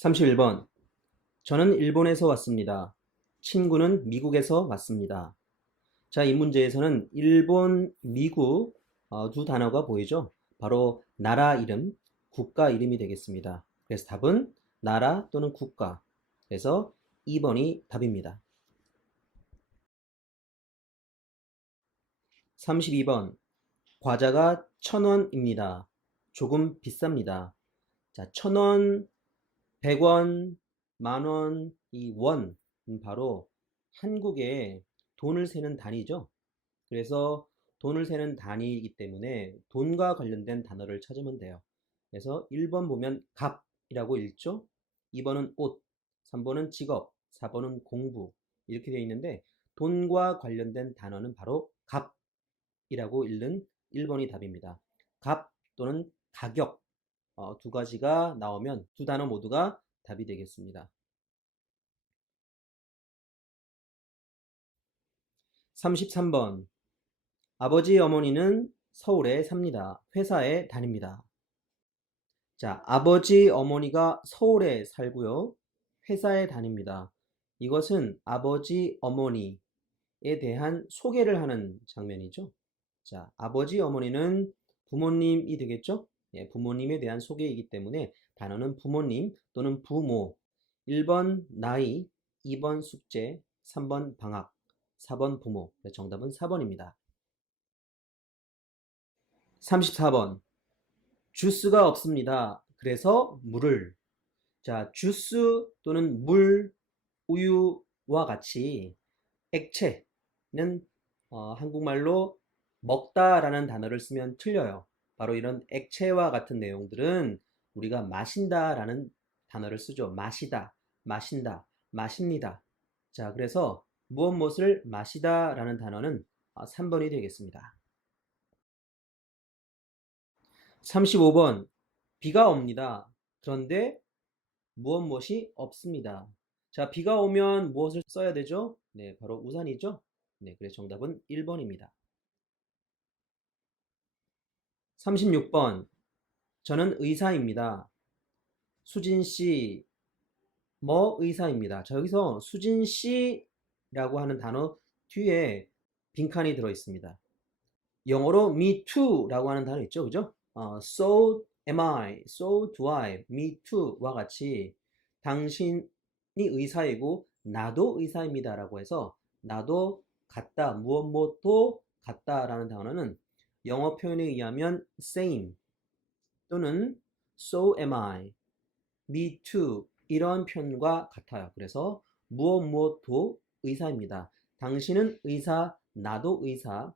31번. 저는 일본에서 왔습니다. 친구는 미국에서 왔습니다. 자, 이 문제에서는 일본, 미국 두 단어가 보이죠? 바로 나라 이름, 국가 이름이 되겠습니다. 그래서 답은 나라 또는 국가. 그래서 2번이 답입니다. 32번. 과자가 1,000원입니다. 조금 비쌉니다. 자, 1,000원, 100원, 만원, 이 원, 바로 한국의 돈을 세는 단위죠. 그래서 돈을 세는 단위이기 때문에 돈과 관련된 단어를 찾으면 돼요. 그래서 1번 보면 값이라고 읽죠. 2번은 옷, 3번은 직업, 4번은 공부 이렇게 되어 있는데 돈과 관련된 단어는 바로 값이라고 읽는 1번이 답입니다. 값 또는 가격 두 가지가 나오면 두 단어 모두가 답이 되겠습니다. 33번. 아버지 어머니는 서울에 삽니다. 회사에 다닙니다. 자, 아버지 어머니가 서울에 살고요. 회사에 다닙니다. 이것은 아버지 어머니에 대한 소개를 하는 장면이죠. 자, 아버지 어머니는 부모님이 되겠죠? 예, 부모님에 대한 소개이기 때문에 단어는 부모님 또는 부모. 1번 나이, 2번 숙제, 3번 방학, 4번 부모. 정답은 4번입니다. 34번. 주스가 없습니다. 그래서 물을. 자, 주스 또는 물, 우유와 같이 액체는 한국말로 먹다라는 단어를 쓰면 틀려요. 바로 이런 액체와 같은 내용들은 우리가 마신다라는 단어를 쓰죠. 마시다, 마신다, 마십니다. 자, 그래서 무엇을 마시다라는 단어는 3번이 되겠습니다. 35번. 비가 옵니다. 그런데 무엇이 없습니다. 자, 비가 오면 무엇을 써야 되죠? 네, 바로 우산이죠? 네, 그래서 정답은 1번입니다. 36번. 저는 의사입니다. 수진 씨, 뭐 의사입니다. 자, 여기서 수진 씨라고 하는 단어 뒤에 빈칸이 들어 있습니다. 영어로 me too라고 하는 단어 있죠, 그죠? So am I, so do I, me too와 같이 당신이 의사이고 나도 의사입니다라고 해서 나도 같다, 무엇도 같다라는 단어는 영어 표현에 의하면 same 또는 so am I, me too 이런 표현과 같아요. 그래서 무엇도 의사입니다. 당신은 의사, 나도 의사.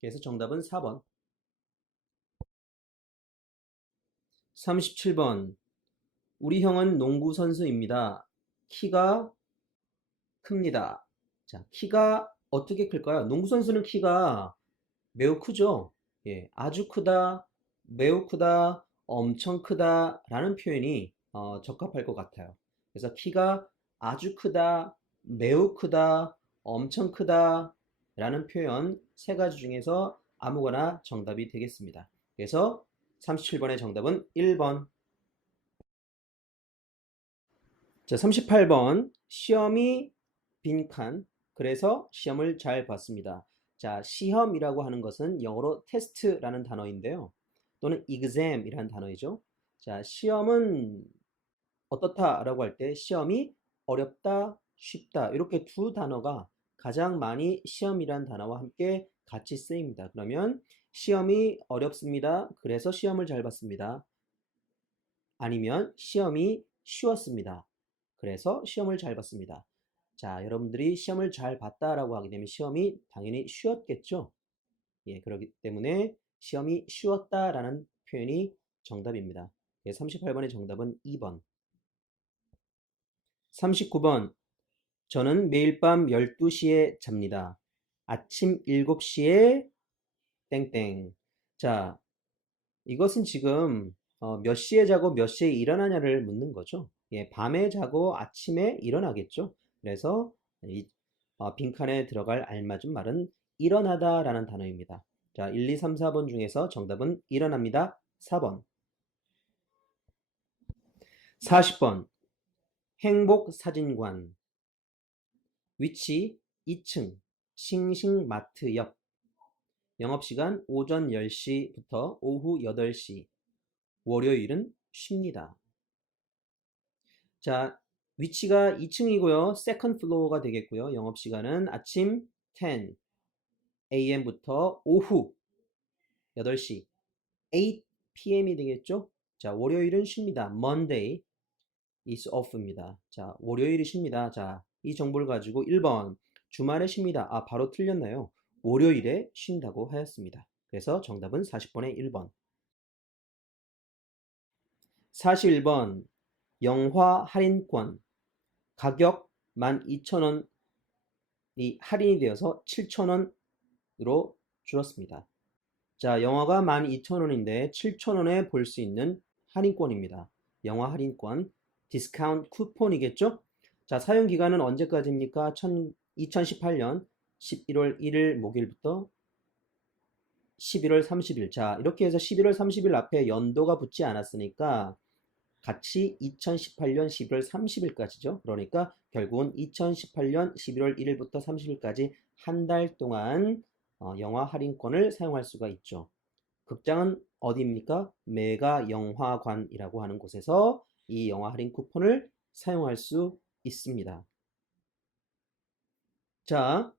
그래서 정답은 4번. 37번. 우리 형은 농구 선수입니다. 키가 큽니다. 자, 키가 어떻게 클까요? 농구 선수는 키가 매우 크죠? 예, 아주 크다, 매우 크다, 엄청 크다 라는 표현이 적합할 것 같아요. 그래서 키가 아주 크다, 매우 크다, 엄청 크다 라는 표현 세 가지 중에서 아무거나 정답이 되겠습니다. 그래서 37번의 정답은 1번. 자, 38번. 시험이 빈칸. 그래서 시험을 잘 봤습니다. 자, 시험이라고 하는 것은 영어로 테스트라는 단어인데요. 또는 exam이라는 단어이죠. 자, 시험은 어떻다라고 할 때 시험이 어렵다, 쉽다 이렇게 두 단어가 가장 많이 시험이라는 단어와 함께 같이 쓰입니다. 그러면 시험이 어렵습니다. 그래서 시험을 잘 봤습니다. 아니면 시험이 쉬웠습니다. 그래서 시험을 잘 봤습니다. 자, 여러분들이 시험을 잘 봤다라고 하게 되면 시험이 당연히 쉬웠겠죠? 예, 그렇기 때문에 시험이 쉬웠다라는 표현이 정답입니다. 예, 38번의 정답은 2번. 39번. 저는 매일 밤 12시에 잡니다. 아침 7시에 땡땡. 자, 이것은 지금 몇 시에 자고 몇 시에 일어나냐를 묻는 거죠. 예, 밤에 자고 아침에 일어나겠죠. 그래서 이 빈칸에 들어갈 알맞은 말은 일어나다라는 단어입니다. 자, 1, 2, 3, 4번 중에서 정답은 일어납니다. 4번. 40번 행복사진관 위치 2층 싱싱마트 옆 영업시간 오전 10시부터 오후 8시 월요일은 쉽니다. 자, 위치가 2층이고요. 세컨드 플로어가 되겠고요. 영업시간은 아침 10 AM부터 오후 8시 8 PM이 되겠죠? 자, 월요일은 쉽니다. Monday is off입니다. 자, 월요일이 쉽니다. 자, 이 정보를 가지고 1번 주말에 쉽니다. 아, 바로 틀렸나요? 월요일에 쉰다고 하였습니다. 그래서 정답은 40번의 1번. 41번 영화 할인권 가격 12,000원이 할인이 되어서 7,000원으로 줄었습니다. 자, 영화가 12,000원인데 7,000원에 볼 수 있는 할인권입니다. 영화 할인권, 디스카운트 쿠폰이겠죠? 자, 사용 기간은 언제까지입니까? 2018년 11월 1일 목요일부터 11월 30일. 자, 이렇게 해서 11월 30일 앞에 연도가 붙지 않았으니까 같이 2018년 11월 30일까지죠. 그러니까 결국은 2018년 11월 1일부터 30일까지 한 달 동안 영화 할인권을 사용할 수가 있죠. 극장은 어디입니까? 메가 영화관이라고 하는 곳에서 이 영화 할인 쿠폰을 사용할 수 있습니다. 자,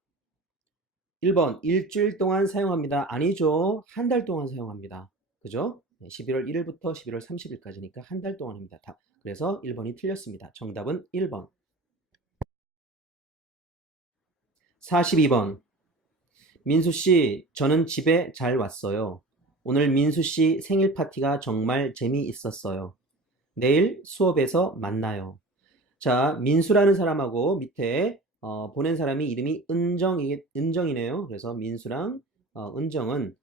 1번 일주일 동안 사용합니다. 아니죠. 한 달 동안 사용합니다. 그죠? 11월 1일부터 11월 30일까지니까 한 달 동안입니다. 그래서 1번이 틀렸습니다. 정답은 1번. 42번 민수씨, 저는 집에 잘 왔어요. 오늘 민수씨 생일 파티가 정말 재미있었어요. 내일 수업에서 만나요. 자, 민수라는 사람하고 밑에 보낸 사람이 이름이 은정이네요. 그래서 민수랑 은정은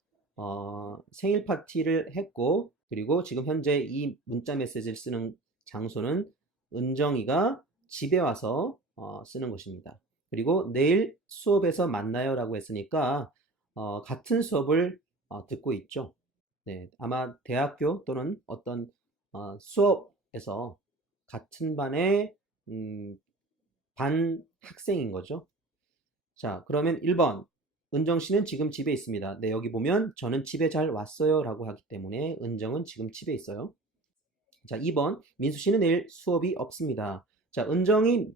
생일 파티를 했고, 그리고 지금 현재 이 문자 메시지를 쓰는 장소는 은정이가 집에 와서 쓰는 것입니다. 그리고 내일 수업에서 만나요라고 했으니까 같은 수업을 듣고 있죠. 네, 아마 대학교 또는 어떤 수업에서 같은 반의 반 학생인 거죠. 자, 그러면 1번. 은정 씨는 지금 집에 있습니다. 네, 여기 보면 저는 집에 잘 왔어요 라고 하기 때문에 은정은 지금 집에 있어요. 자, 2번. 민수 씨는 내일 수업이 없습니다. 자, 은정이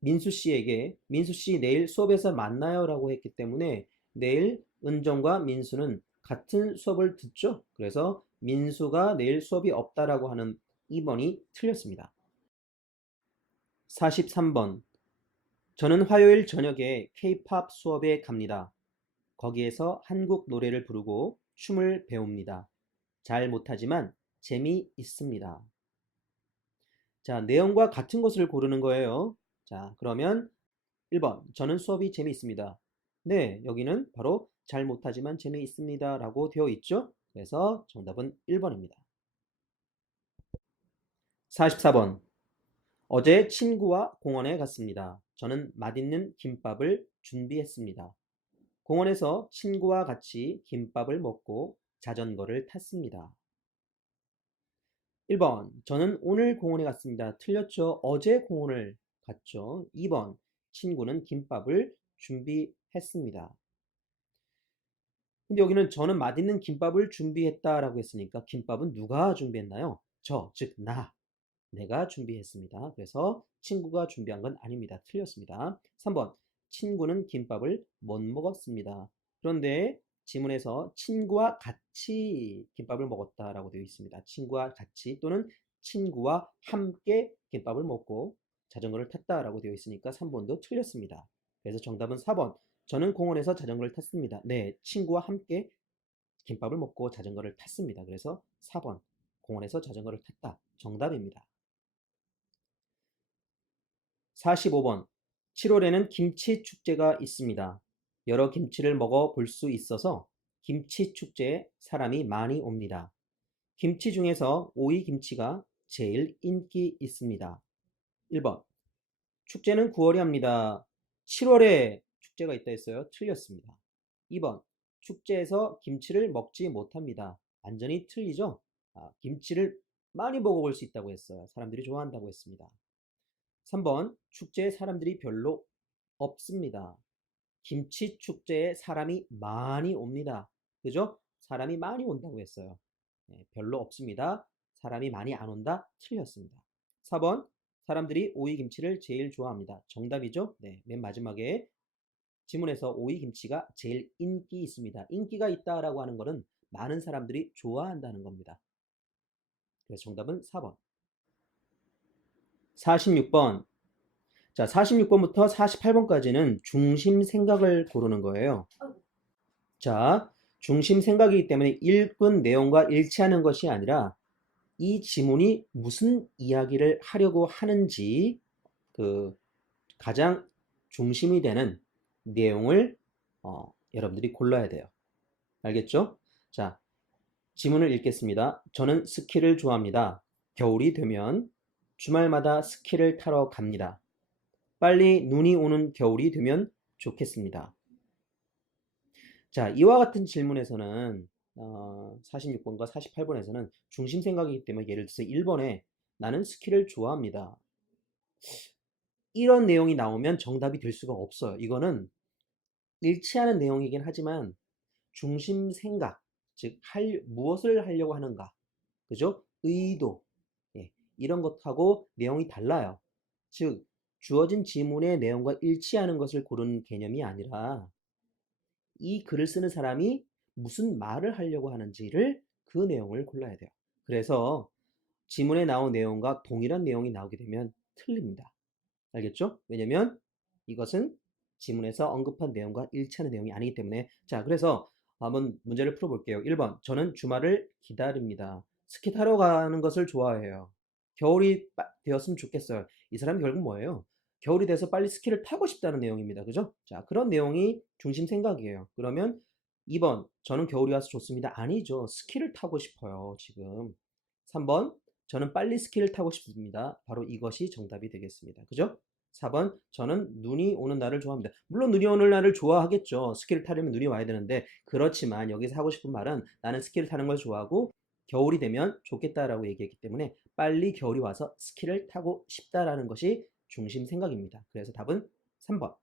민수 씨에게 민수 씨 내일 수업에서 만나요 라고 했기 때문에 내일 은정과 민수는 같은 수업을 듣죠. 그래서 민수가 내일 수업이 없다라고 하는 2번이 틀렸습니다. 43번. 저는 화요일 저녁에 K-팝 수업에 갑니다. 거기에서 한국 노래를 부르고 춤을 배웁니다. 잘 못하지만 재미있습니다. 자, 내용과 같은 것을 고르는 거예요. 자, 그러면 1번. 저는 수업이 재미있습니다. 네, 여기는 바로 잘 못하지만 재미있습니다 라고 되어 있죠. 그래서 정답은 1번입니다. 44번. 어제 친구와 공원에 갔습니다. 저는 맛있는 김밥을 준비했습니다. 공원에서 친구와 같이 김밥을 먹고 자전거를 탔습니다. 1번. 저는 오늘 공원에 갔습니다. 틀렸죠? 어제 공원을 갔죠. 2번. 친구는 김밥을 준비했습니다. 근데 여기는 저는 맛있는 김밥을 준비했다라고 했으니까 김밥은 누가 준비했나요? 즉 내가 준비했습니다. 그래서 친구가 준비한 건 아닙니다. 틀렸습니다. 3번. 친구는 김밥을 못 먹었습니다. 그런데 지문에서 친구와 같이 김밥을 먹었다라고 되어 있습니다. 친구와 같이 또는 친구와 함께 김밥을 먹고 자전거를 탔다라고 되어 있으니까 3번도 틀렸습니다. 그래서 정답은 4번. 저는 공원에서 자전거를 탔습니다. 네, 친구와 함께 김밥을 먹고 자전거를 탔습니다. 그래서 4번. 공원에서 자전거를 탔다. 정답입니다. 45번. 7월에는 김치 축제가 있습니다. 여러 김치를 먹어 볼 수 있어서 김치 축제에 사람이 많이 옵니다. 김치 중에서 오이 김치가 제일 인기 있습니다. 1번. 축제는 9월에 합니다. 7월에 축제가 있다 했어요. 틀렸습니다. 2번. 축제에서 김치를 먹지 못합니다. 완전히 틀리죠? 김치를 많이 먹어볼 수 있다고 했어요. 사람들이 좋아한다고 했습니다. 3번, 축제에 사람들이 별로 없습니다. 김치 축제에 사람이 많이 옵니다. 그죠? 사람이 많이 온다고 했어요. 네, 별로 없습니다. 사람이 많이 안 온다. 틀렸습니다. 4번, 사람들이 오이김치를 제일 좋아합니다. 정답이죠? 네, 맨 마지막에 지문에서 오이김치가 제일 인기 있습니다. 인기가 있다라고 하는 것은 많은 사람들이 좋아한다는 겁니다. 그래서 정답은 4번. 46번. 자, 46번부터 48번까지는 중심 생각을 고르는 거예요. 자, 중심 생각이기 때문에 읽은 내용과 일치하는 것이 아니라 이 지문이 무슨 이야기를 하려고 하는지 그 가장 중심이 되는 내용을 여러분들이 골라야 돼요. 알겠죠? 자, 지문을 읽겠습니다. 저는 스키를 좋아합니다. 겨울이 되면 주말마다 스키를 타러 갑니다. 빨리 눈이 오는 겨울이 되면 좋겠습니다. 자, 이와 같은 질문에서는 46번과 48번에서는 중심 생각이기 때문에 예를 들어서 1번에 나는 스키를 좋아합니다. 이런 내용이 나오면 정답이 될 수가 없어요. 이거는 일치하는 내용이긴 하지만 중심 생각, 즉 무엇을 하려고 하는가, 그죠? 의도, 예, 이런 것하고 내용이 달라요. 즉 주어진 지문의 내용과 일치하는 것을 고르는 개념이 아니라 이 글을 쓰는 사람이 무슨 말을 하려고 하는지를 그 내용을 골라야 돼요. 그래서 지문에 나온 내용과 동일한 내용이 나오게 되면 틀립니다. 알겠죠? 왜냐면 이것은 지문에서 언급한 내용과 일치하는 내용이 아니기 때문에. 자, 그래서 한번 문제를 풀어볼게요. 1번, 저는 주말을 기다립니다. 스키 타러 가는 것을 좋아해요. 겨울이 되었으면 좋겠어요. 이 사람이 결국 뭐예요? 겨울이 돼서 빨리 스키를 타고 싶다는 내용입니다. 그죠? 자, 그런 내용이 중심 생각이에요. 그러면 2번, 저는 겨울이 와서 좋습니다. 아니죠. 스키를 타고 싶어요, 지금. 3번, 저는 빨리 스키를 타고 싶습니다. 바로 이것이 정답이 되겠습니다. 그죠? 4번, 저는 눈이 오는 날을 좋아합니다. 물론 눈이 오는 날을 좋아하겠죠. 스키를 타려면 눈이 와야 되는데, 그렇지만 여기서 하고 싶은 말은 나는 스키를 타는 걸 좋아하고 겨울이 되면 좋겠다라고 얘기했기 때문에 빨리 겨울이 와서 스키를 타고 싶다라는 것이 중심 생각입니다. 그래서 답은 3번.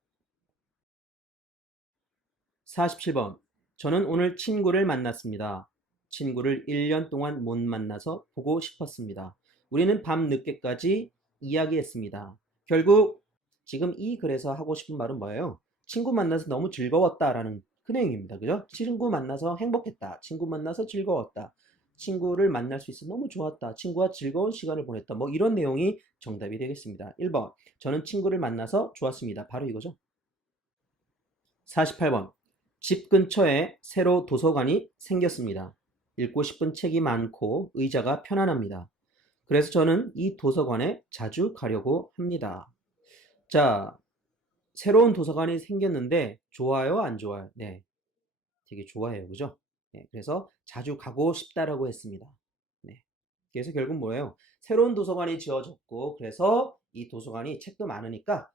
47번. 저는 오늘 친구를 만났습니다. 친구를 1년 동안 못 만나서 보고 싶었습니다. 우리는 밤 늦게까지 이야기했습니다. 결국 지금 이 글에서 하고 싶은 말은 뭐예요? 친구 만나서 너무 즐거웠다라는 그 내용입니다. 그죠? 친구 만나서 행복했다. 친구 만나서 즐거웠다. 친구를 만날 수 있어 너무 좋았다. 친구와 즐거운 시간을 보냈다. 뭐 이런 내용이 정답이 되겠습니다. 1번. 저는 친구를 만나서 좋았습니다. 바로 이거죠. 48번. 집 근처에 새로 도서관이 생겼습니다. 읽고 싶은 책이 많고 의자가 편안합니다. 그래서 저는 이 도서관에 자주 가려고 합니다. 자, 새로운 도서관이 생겼는데 좋아요, 안 좋아요? 네, 되게 좋아해요. 그죠? 네, 그래서 자주 가고 싶다라고 했습니다. 네. 그래서 결국 뭐예요? 새로운 도서관이 지어졌고 그래서 이 도서관이 책도 많으니까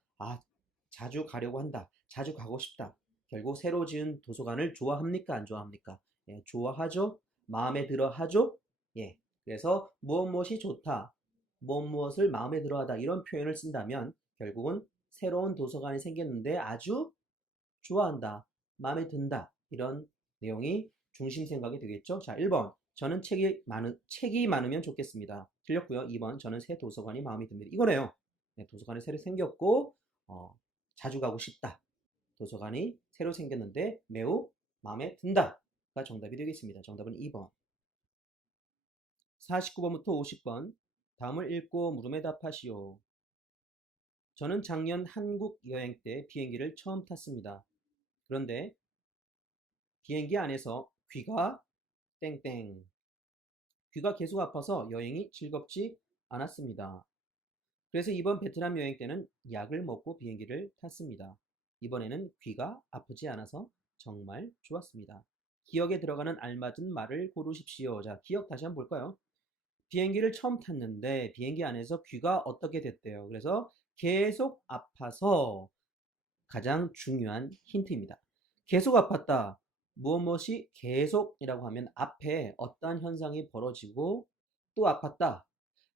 자주 가려고 한다. 자주 가고 싶다. 결국 새로 지은 도서관을 좋아합니까? 안 좋아합니까? 예, 좋아하죠? 마음에 들어 하죠? 예. 그래서 무엇이 좋다. 무엇을 마음에 들어 하다. 이런 표현을 쓴다면 결국은 새로운 도서관이 생겼는데 아주 좋아한다. 마음에 든다. 이런 내용이 중심 생각이 되겠죠. 자, 1번. 저는 책이 많으면 좋겠습니다. 틀렸고요. 2번. 저는 새 도서관이 마음에 듭니다. 이거네요. 네, 도서관이 새로 생겼고 자주 가고 싶다. 도서관이 새로 생겼는데 매우 마음에 든다가 정답이 되겠습니다. 정답은 2번. 49번부터 50번. 다음을 읽고 물음에 답하시오. 저는 작년 한국 여행 때 비행기를 처음 탔습니다. 그런데 비행기 안에서 귀가 땡땡. 귀가 계속 아파서 여행이 즐겁지 않았습니다. 그래서 이번 베트남 여행 때는 약을 먹고 비행기를 탔습니다. 이번에는 귀가 아프지 않아서 정말 좋았습니다. 기억에 들어가는 알맞은 말을 고르십시오. 자, 기억 다시 한번 볼까요? 비행기를 처음 탔는데 비행기 안에서 귀가 어떻게 됐대요. 그래서 계속 아파서 가장 중요한 힌트입니다. 계속 아팠다. 무엇이 계속이라고 하면 앞에 어떠한 현상이 벌어지고 또 아팠다,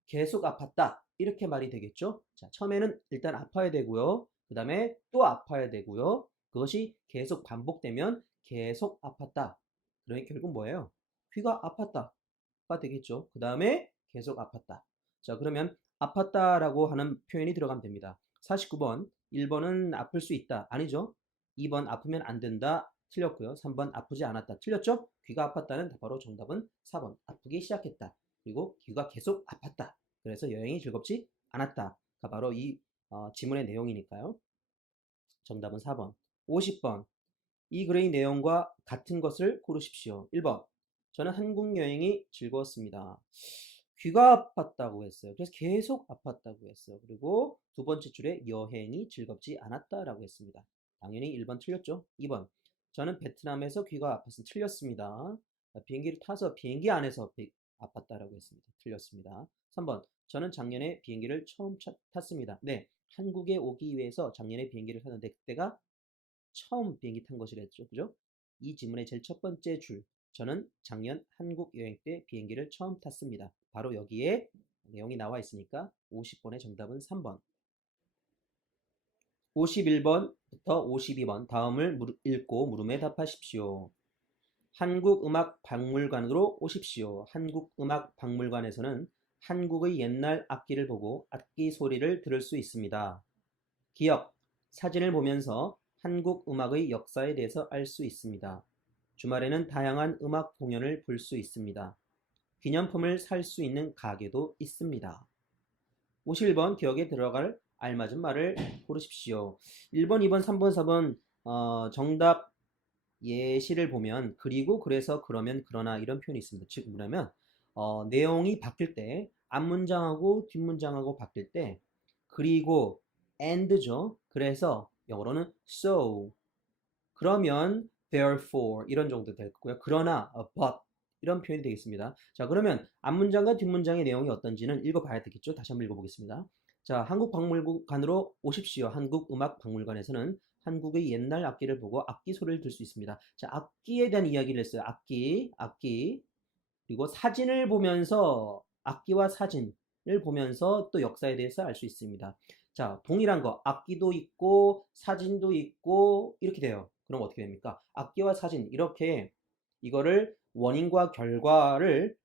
계속 아팠다 이렇게 말이 되겠죠. 자, 처음에는 일단 아파야 되고요. 그 다음에 또 아파야 되고요. 그것이 계속 반복되면 계속 아팠다. 그러니 결국 뭐예요? 귀가 아팠다가 되겠죠. 그 다음에 계속 아팠다. 자, 그러면 아팠다라고 하는 표현이 들어가면 됩니다. 49번, 1번은 아플 수 있다. 아니죠. 2번 아프면 안 된다. 틀렸고요. 3번 아프지 않았다. 틀렸죠? 귀가 아팠다는 바로 정답은 4번. 아프기 시작했다. 그리고 귀가 계속 아팠다. 그래서 여행이 즐겁지 않았다가 바로 이 지문의 내용이니까요. 정답은 4번. 50번. 이 글의 내용과 같은 것을 고르십시오. 1번. 저는 한국 여행이 즐거웠습니다. 귀가 아팠다고 했어요. 그래서 계속 아팠다고 했어요. 그리고 두 번째 줄에 여행이 즐겁지 않았다라고 했습니다. 당연히 1번 틀렸죠. 2번. 저는 베트남에서 귀가 아파서 틀렸습니다. 비행기를 타서 비행기 안에서 아팠다라고 했습니다. 틀렸습니다. 3번. 저는 작년에 비행기를 처음 탔습니다. 네. 한국에 오기 위해서 작년에 비행기를 탔는데 그때가 처음 비행기 탄 것이랬죠. 그죠? 이 지문의 제일 첫 번째 줄. 저는 작년 한국 여행 때 비행기를 처음 탔습니다. 바로 여기에 내용이 나와 있으니까 50번의 정답은 3번. 51번부터 52번 다음을 읽고 물음에 답하십시오. 한국음악박물관으로 오십시오. 한국음악박물관에서는 한국의 옛날 악기를 보고 악기 소리를 들을 수 있습니다. 기억, 사진을 보면서 한국 음악의 역사에 대해서 알 수 있습니다. 주말에는 다양한 음악 공연을 볼 수 있습니다. 기념품을 살 수 있는 가게도 있습니다. 51번 기억에 들어갈 알맞은 말을 고르십시오. 1번, 2번, 3번, 4번 정답 예시를 보면 그리고 그래서 그러면 그러나 이런 표현이 있습니다. 즉 뭐냐면 내용이 바뀔 때 앞문장하고 뒷문장하고 바뀔 때 그리고 and죠. 그래서 영어로는 so 그러면 therefore 이런 정도 될 거고요. 그러나 but 이런 표현이 되겠습니다. 자, 그러면 앞문장과 뒷문장의 내용이 어떤지는 읽어봐야 되겠죠. 다시 한번 읽어보겠습니다. 자, 한국박물관으로 오십시오. 한국음악박물관에서는 한국의 옛날 악기를 보고 악기 소리를 들을 수 있습니다. 자, 악기에 대한 이야기를 했어요. 악기. 그리고 사진을 보면서 악기와 사진을 보면서 또 역사에 대해서 알 수 있습니다. 자, 동일한 거 악기도 있고 사진도 있고 이렇게 돼요. 그럼 어떻게 됩니까? 악기와 사진 이렇게 이거를 원인과 결과를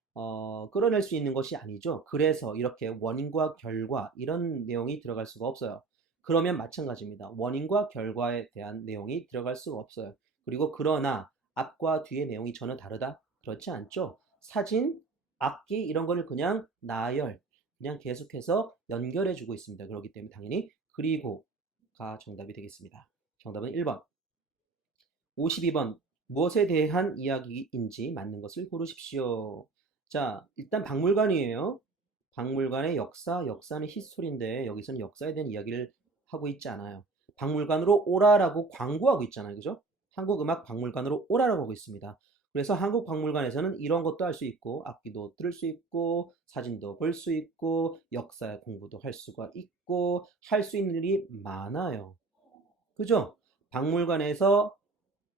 끌어낼 수 있는 것이 아니죠. 그래서 이렇게 원인과 결과 이런 내용이 들어갈 수가 없어요. 그러면 마찬가지입니다. 원인과 결과에 대한 내용이 들어갈 수가 없어요. 그리고 그러나 앞과 뒤의 내용이 전혀 다르다? 그렇지 않죠. 사진, 악기 이런 거를 그냥 나열, 그냥 계속해서 연결해 주고 있습니다. 그렇기 때문에 당연히 그리고가 정답이 되겠습니다. 정답은 1번. 52번. 무엇에 대한 이야기인지 맞는 것을 고르십시오. 자, 일단 박물관이에요. 박물관의 역사는 히스토리인데 여기서는 역사에 대한 이야기를 하고 있지 않아요. 박물관으로 오라라고 광고하고 있잖아요. 그죠? 한국음악박물관으로 오라라고 하고 있습니다. 그래서 한국박물관에서는 이런 것도 할 수 있고 악기도 들을 수 있고 사진도 볼 수 있고 역사 공부도 할 수가 있고 할 수 있는 일이 많아요. 그죠? 박물관에서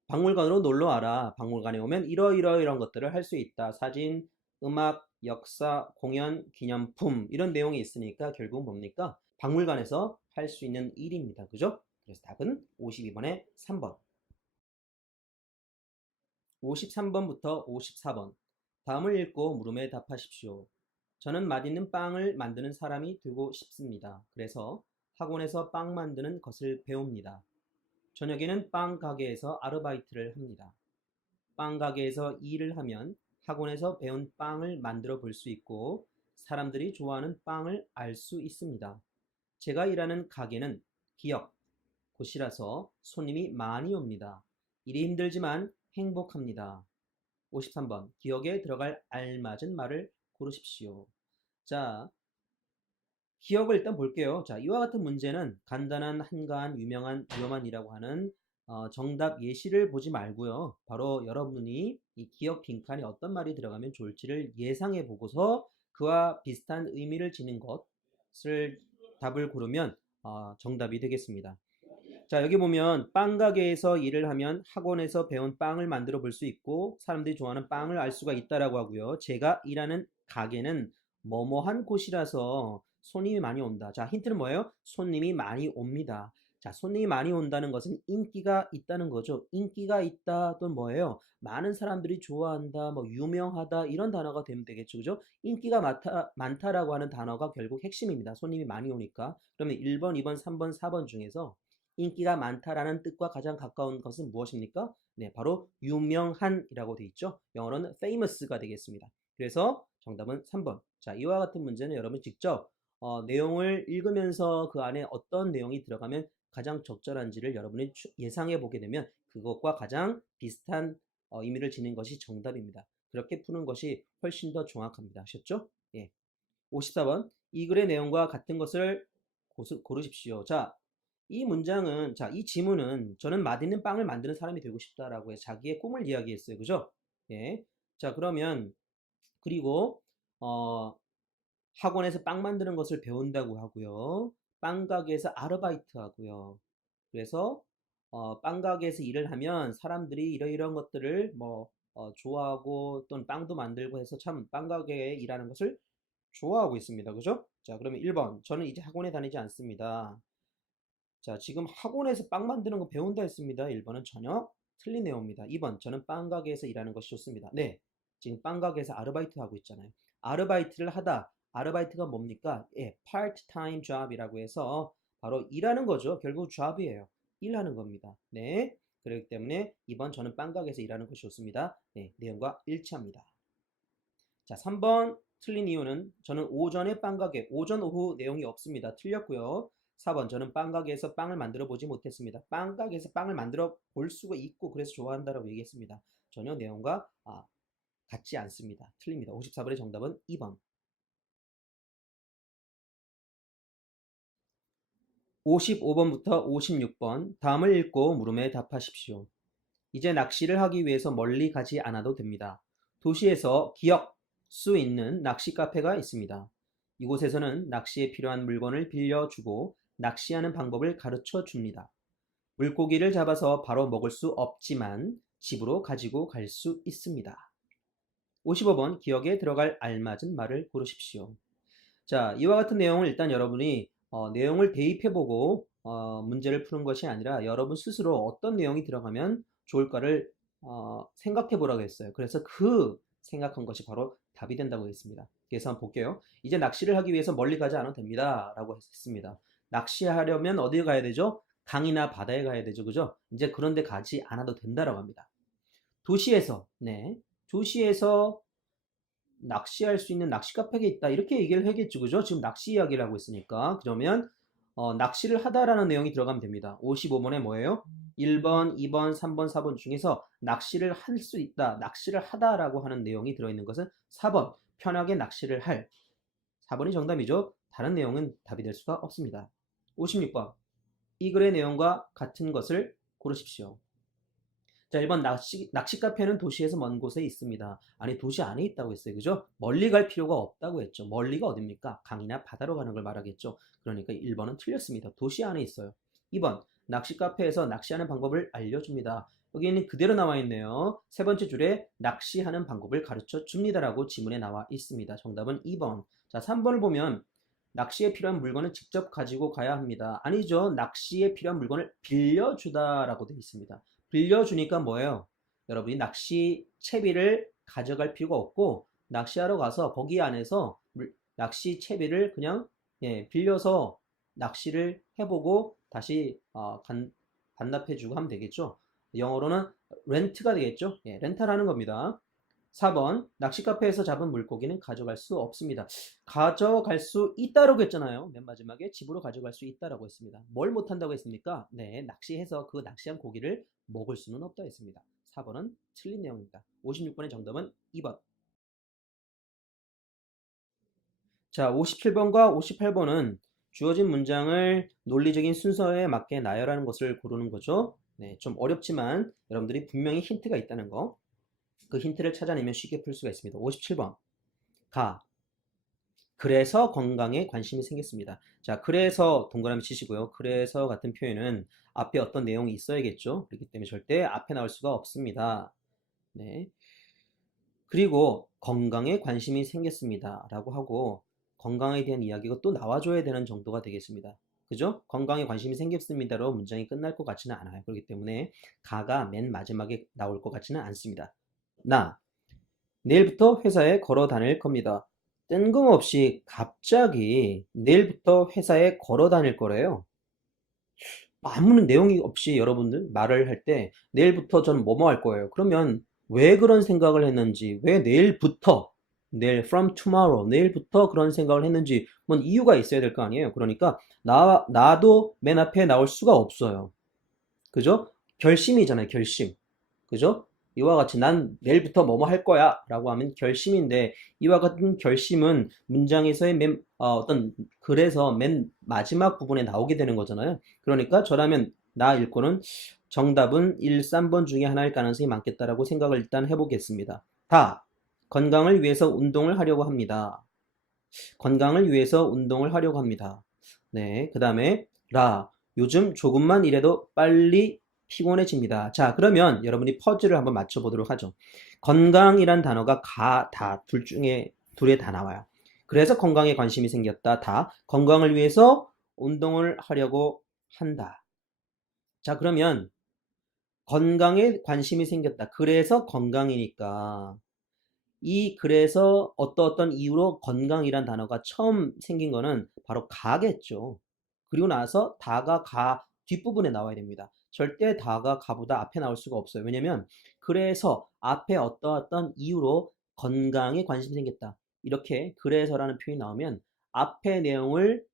박물관으로 놀러 와라. 박물관에 오면 이러이러이런 것들을 할 수 있다. 사진, 음악, 역사, 공연, 기념품 이런 내용이 있으니까 결국은 뭡니까? 박물관에서 할 수 있는 일입니다. 그죠? 그래서 답은 52번에 3번. 53번부터 54번. 다음을 읽고 물음에 답하십시오. 저는 맛있는 빵을 만드는 사람이 되고 싶습니다. 그래서 학원에서 빵 만드는 것을 배웁니다. 저녁에는 빵 가게에서 아르바이트를 합니다. 빵 가게에서 일을 하면 학원에서 배운 빵을 만들어 볼 수 있고 사람들이 좋아하는 빵을 알 수 있습니다. 제가 일하는 가게는 기업, 곳이라서 손님이 많이 옵니다. 일이 힘들지만 행복합니다. 53번. 기억에 들어갈 알맞은 말을 고르십시오. 자, 기억을 일단 볼게요. 자, 이와 같은 문제는 간단한, 한가한, 유명한, 위험한이라고 하는 정답 예시를 보지 말고요. 바로 여러분이 이 기억 빈칸에 어떤 말이 들어가면 좋을지를 예상해 보고서 그와 비슷한 의미를 지닌 것을 답을 고르면 정답이 되겠습니다. 자, 여기 보면 빵 가게에서 일을 하면 학원에서 배운 빵을 만들어 볼 수 있고 사람들이 좋아하는 빵을 알 수가 있다라고 하고요. 제가 일하는 가게는 뭐뭐한 곳이라서 손님이 많이 온다. 자, 힌트는 뭐예요? 손님이 많이 옵니다. 자, 손님이 많이 온다는 것은 인기가 있다는 거죠. 인기가 있다 또는 뭐예요? 많은 사람들이 좋아한다, 뭐 유명하다 이런 단어가 되면 되겠죠. 그죠? 인기가 많다라고 하는 단어가 결국 핵심입니다. 손님이 많이 오니까. 그러면 1번, 2번, 3번, 4번 중에서 인기가 많다라는 뜻과 가장 가까운 것은 무엇입니까? 네, 바로 유명한이라고 되어 있죠. 영어로는 famous가 되겠습니다. 그래서 정답은 3번. 자, 이와 같은 문제는 여러분 직접 내용을 읽으면서 그 안에 어떤 내용이 들어가면 가장 적절한지를 여러분이 예상해 보게 되면 그것과 가장 비슷한 의미를 지닌 것이 정답입니다. 그렇게 푸는 것이 훨씬 더 정확합니다. 아셨죠? 예. 54번. 이 글의 내용과 같은 것을 고르십시오. 자, 이 문장은, 자, 이 지문은 저는 맛있는 빵을 만드는 사람이 되고 싶다라고 해서 자기의 꿈을 이야기했어요. 그죠? 예. 자, 그러면, 그리고, 어, 학원에서 빵 만드는 것을 배운다고 하고요. 빵 가게에서 아르바이트 하고요. 그래서 빵 가게에서 일을 하면 사람들이 이러이러한 것들을 뭐 좋아하고 또는 빵도 만들고 해서 참 빵 가게에 일하는 것을 좋아하고 있습니다. 그죠? 자, 그러면 1번. 저는 이제 학원에 다니지 않습니다. 자, 지금 학원에서 빵 만드는 거 배운다 했습니다. 1번은 전혀 틀린 내용입니다. 2번. 저는 빵 가게에서 일하는 것이 좋습니다. 네. 지금 빵 가게에서 아르바이트 하고 있잖아요. 아르바이트를 하다. 아르바이트가 뭡니까? 예, part-time job이라고 해서 바로 일하는 거죠. 결국 job이에요. 일하는 겁니다. 네. 그렇기 때문에 2번 저는 빵 가게에서 일하는 것이 좋습니다. 네, 내용과 일치합니다. 자, 3번 틀린 이유는 저는 오전에 빵 가게, 오전 오후 내용이 없습니다. 틀렸고요. 4번 저는 빵 가게에서 빵을 만들어 보지 못했습니다. 빵 가게에서 빵을 만들어 볼 수가 있고 그래서 좋아한다라고 얘기했습니다. 전혀 내용과 같지 않습니다. 틀립니다. 54번의 정답은 2번. 55번부터 56번 다음을 읽고 물음에 답하십시오. 이제 낚시를 하기 위해서 멀리 가지 않아도 됩니다. 도시에서 기억 수 있는 낚시 카페가 있습니다. 이곳에서는 낚시에 필요한 물건을 빌려주고 낚시하는 방법을 가르쳐 줍니다. 물고기를 잡아서 바로 먹을 수 없지만 집으로 가지고 갈 수 있습니다. 55번 기억에 들어갈 알맞은 말을 고르십시오. 자, 이와 같은 내용을 일단 여러분이 내용을 대입해보고 문제를 푸는 것이 아니라 여러분 스스로 어떤 내용이 들어가면 좋을까를 생각해 보라고 했어요. 그래서 그 생각한 것이 바로 답이 된다고 했습니다. 그래서 한번 볼게요. 이제 낚시를 하기 위해서 멀리 가지 않아도 됩니다. 라고 했습니다. 낚시하려면 어디에 가야 되죠? 강이나 바다에 가야 되죠. 그죠? 이제 그런 데 가지 않아도 된다라고 합니다. 도시에서, 네. 도시에서 낚시할 수 있는 낚시 카페가 있다. 이렇게 얘기를 하겠죠. 그죠? 지금 낚시 이야기를 하고 있으니까. 그러면 낚시를 하다라는 내용이 들어가면 됩니다. 55번에 뭐예요? 1번, 2번, 3번, 4번 중에서 낚시를 할 수 있다. 낚시를 하다라고 하는 내용이 들어있는 것은 4번. 편하게 낚시를 할. 4번이 정답이죠. 다른 내용은 답이 될 수가 없습니다. 56번. 이 글의 내용과 같은 것을 고르십시오. 자, 1번 낚시 카페는 도시에서 먼 곳에 있습니다. 아니, 도시 안에 있다고 했어요. 그죠? 멀리 갈 필요가 없다고 했죠. 멀리가 어딥니까? 강이나 바다로 가는 걸 말하겠죠. 그러니까 1번은 틀렸습니다. 도시 안에 있어요. 2번, 낚시 카페에서 낚시하는 방법을 알려줍니다. 여기는 그대로 나와 있네요. 세 번째 줄에 낚시하는 방법을 가르쳐 줍니다라고 지문에 나와 있습니다. 정답은 2번. 자, 3번을 보면 낚시에 필요한 물건을 직접 가지고 가야 합니다. 아니죠. 낚시에 필요한 물건을 빌려주다라고 되어 있습니다. 빌려주니까 뭐예요? 여러분이 낚시 채비를 가져갈 필요가 없고 낚시하러 가서 거기 안에서 낚시 채비를 그냥 빌려서 낚시를 해보고 다시 반납해주고 하면 되겠죠. 영어로는 렌트가 되겠죠. 렌탈하는 겁니다. 4번 낚시 카페에서 잡은 물고기는 가져갈 수 없습니다. 가져갈 수 있다라고 했잖아요. 맨 마지막에 집으로 가져갈 수 있다라고 했습니다. 뭘 못한다고 했습니까? 네, 낚시해서 그 낚시한 고기를 먹을 수는 없다 했습니다. 4번은 틀린 내용입니다. 56번의 정답은 2번. 자, 57번과 58번은 주어진 문장을 논리적인 순서에 맞게 나열하는 것을 고르는 거죠. 네, 좀 어렵지만 여러분들이 분명히 힌트가 있다는 거. 그 힌트를 찾아내면 쉽게 풀 수가 있습니다. 57번. 가. 그래서 건강에 관심이 생겼습니다. 자, 그래서 동그라미 치시고요. 그래서 같은 표현은 앞에 어떤 내용이 있어야겠죠. 그렇기 때문에 절대 앞에 나올 수가 없습니다. 네. 그리고 건강에 관심이 생겼습니다. 라고 하고 건강에 대한 이야기가 또 나와줘야 되는 정도가 되겠습니다. 그죠? 건강에 관심이 생겼습니다로 문장이 끝날 것 같지는 않아요. 그렇기 때문에 가가 맨 마지막에 나올 것 같지는 않습니다. 나, 내일부터 회사에 걸어 다닐 겁니다. 뜬금없이 갑자기 내일부터 회사에 걸어 다닐 거래요. 아무 내용이 없이 여러분들 말을 할 때 내일부터 저는 뭐뭐 할 거예요. 그러면 왜 그런 생각을 했는지, 왜 내일부터, 내일 from tomorrow, 내일부터 그런 생각을 했는지 뭔 이유가 있어야 될 거 아니에요. 그러니까 나도 맨 앞에 나올 수가 없어요. 그죠? 결심이잖아요, 결심. 그죠? 이와 같이 난 내일부터 뭐뭐 할 거야 라고 하면 결심인데 이와 같은 결심은 문장에서의 어떤 글에서 맨 마지막 부분에 나오게 되는 거잖아요. 그러니까 저라면 나 읽고는 정답은 1, 3번 중에 하나일 가능성이 많겠다라고 생각을 일단 해보겠습니다. 다 건강을 위해서 운동을 하려고 합니다. 건강을 위해서 운동을 하려고 합니다. 네, 그 다음에 요즘 조금만 일해도 빨리 피곤해집니다. 자, 그러면 여러분이 퍼즐을 한번 맞춰보도록 하죠. 건강이란 단어가 둘 중에 둘에 다 나와요. 그래서 건강에 관심이 생겼다. 건강을 위해서 운동을 하려고 한다. 자, 그러면 건강에 관심이 생겼다. 그래서 건강이니까 그래서 어떤 이유로 건강이란 단어가 처음 생긴 거는 바로 가겠죠. 그리고 나서 다가 가 뒷부분에 나와야 됩니다. 절대 다가 가보다 앞에 나올 수가 없어요. 왜냐면 그래서 앞에 어떤 이유로 건강에 관심이 생겼다. 이렇게 그래서라는 표현이 나오면 앞의 내용을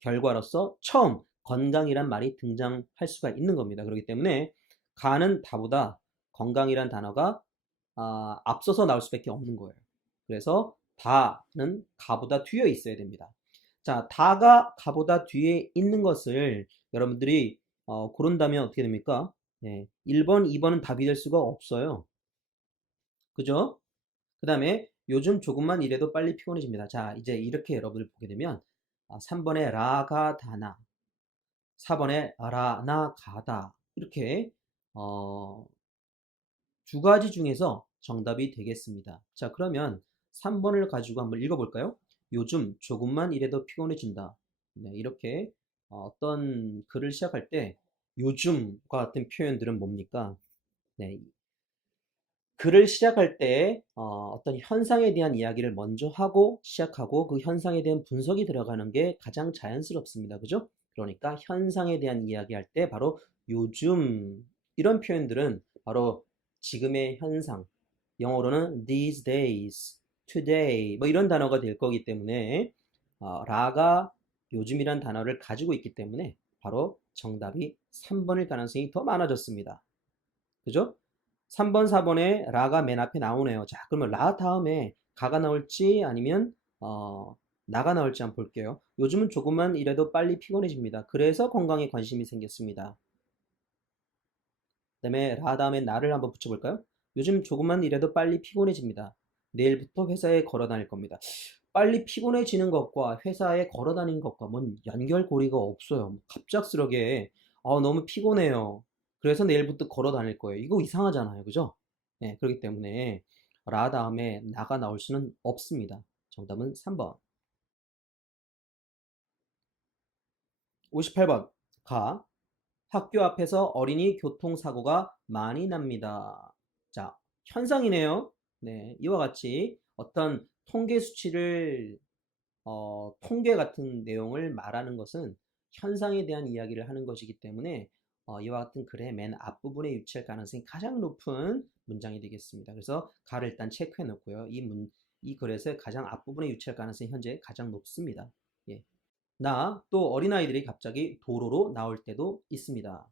결과로서 처음 건강이란 말이 등장할 수가 있는 겁니다. 그렇기 때문에 가는 다보다 건강이란 단어가 앞서서 나올 수밖에 없는 거예요. 그래서 다는 가보다 뒤에 있어야 됩니다. 자, 다가 가보다 뒤에 있는 것을 여러분들이 고른다면 어떻게 됩니까? 네, 1번, 2번은 답이 될 수가 없어요. 그죠? 그 다음에 요즘 조금만 일해도 빨리 피곤해집니다. 자, 이제 이렇게 여러분들 보게 되면 3번에 라가 다나, 4번에 라나 가다 이렇게 두 가지 중에서 정답이 되겠습니다. 자, 그러면 3번을 가지고 한번 읽어볼까요? 요즘 조금만 일해도 피곤해진다. 네, 이렇게 어떤 글을 시작할 때 요즘과 같은 표현들은 뭡니까? 네, 글을 시작할 때 어떤 현상에 대한 이야기를 먼저 하고 시작하고 그 현상에 대한 분석이 들어가는 게 가장 자연스럽습니다. 그죠? 그러니까 현상에 대한 이야기할 때 바로 요즘 이런 표현들은 바로 지금의 현상, 영어로는 these days, today 뭐 이런 단어가 될 거기 때문에 라가 요즘이란 단어를 가지고 있기 때문에 바로 정답이 3번일 가능성이 더 많아졌습니다. 그죠? 3번, 4번에 라가 맨 앞에 나오네요. 자, 그러면 라 다음에 가가 나올지 아니면 나가 나올지 한번 볼게요. 요즘은 조금만 일해도 빨리 피곤해집니다. 그래서 건강에 관심이 생겼습니다. 그 다음에 라 다음에 나를 한번 붙여볼까요? 요즘 조금만 일해도 빨리 피곤해집니다. 내일부터 회사에 걸어 다닐 겁니다. 빨리 피곤해지는 것과 회사에 걸어 다니는 것과 뭔 연결고리가 없어요. 갑작스럽게 너무 피곤해요. 그래서 내일부터 걸어 다닐 거예요. 이거 이상하잖아요. 그죠? 네, 그렇기 때문에 라 다음에 나가 나올 수는 없습니다. 정답은 3번. 58번. 가. 학교 앞에서 어린이 교통사고가 많이 납니다. 자, 현상이네요. 네, 이와 같이 어떤 통계 수치를 통계 같은 내용을 말하는 것은 현상에 대한 이야기를 하는 것이기 때문에 이와 같은 글의 맨 앞부분에 유치할 가능성이 가장 높은 문장이 되겠습니다. 그래서 가를 일단 체크해 놓고요. 이 글에서 가장 앞부분에 유치할 가능성이 현재 가장 높습니다. 예. 또 어린아이들이 갑자기 도로로 나올 때도 있습니다.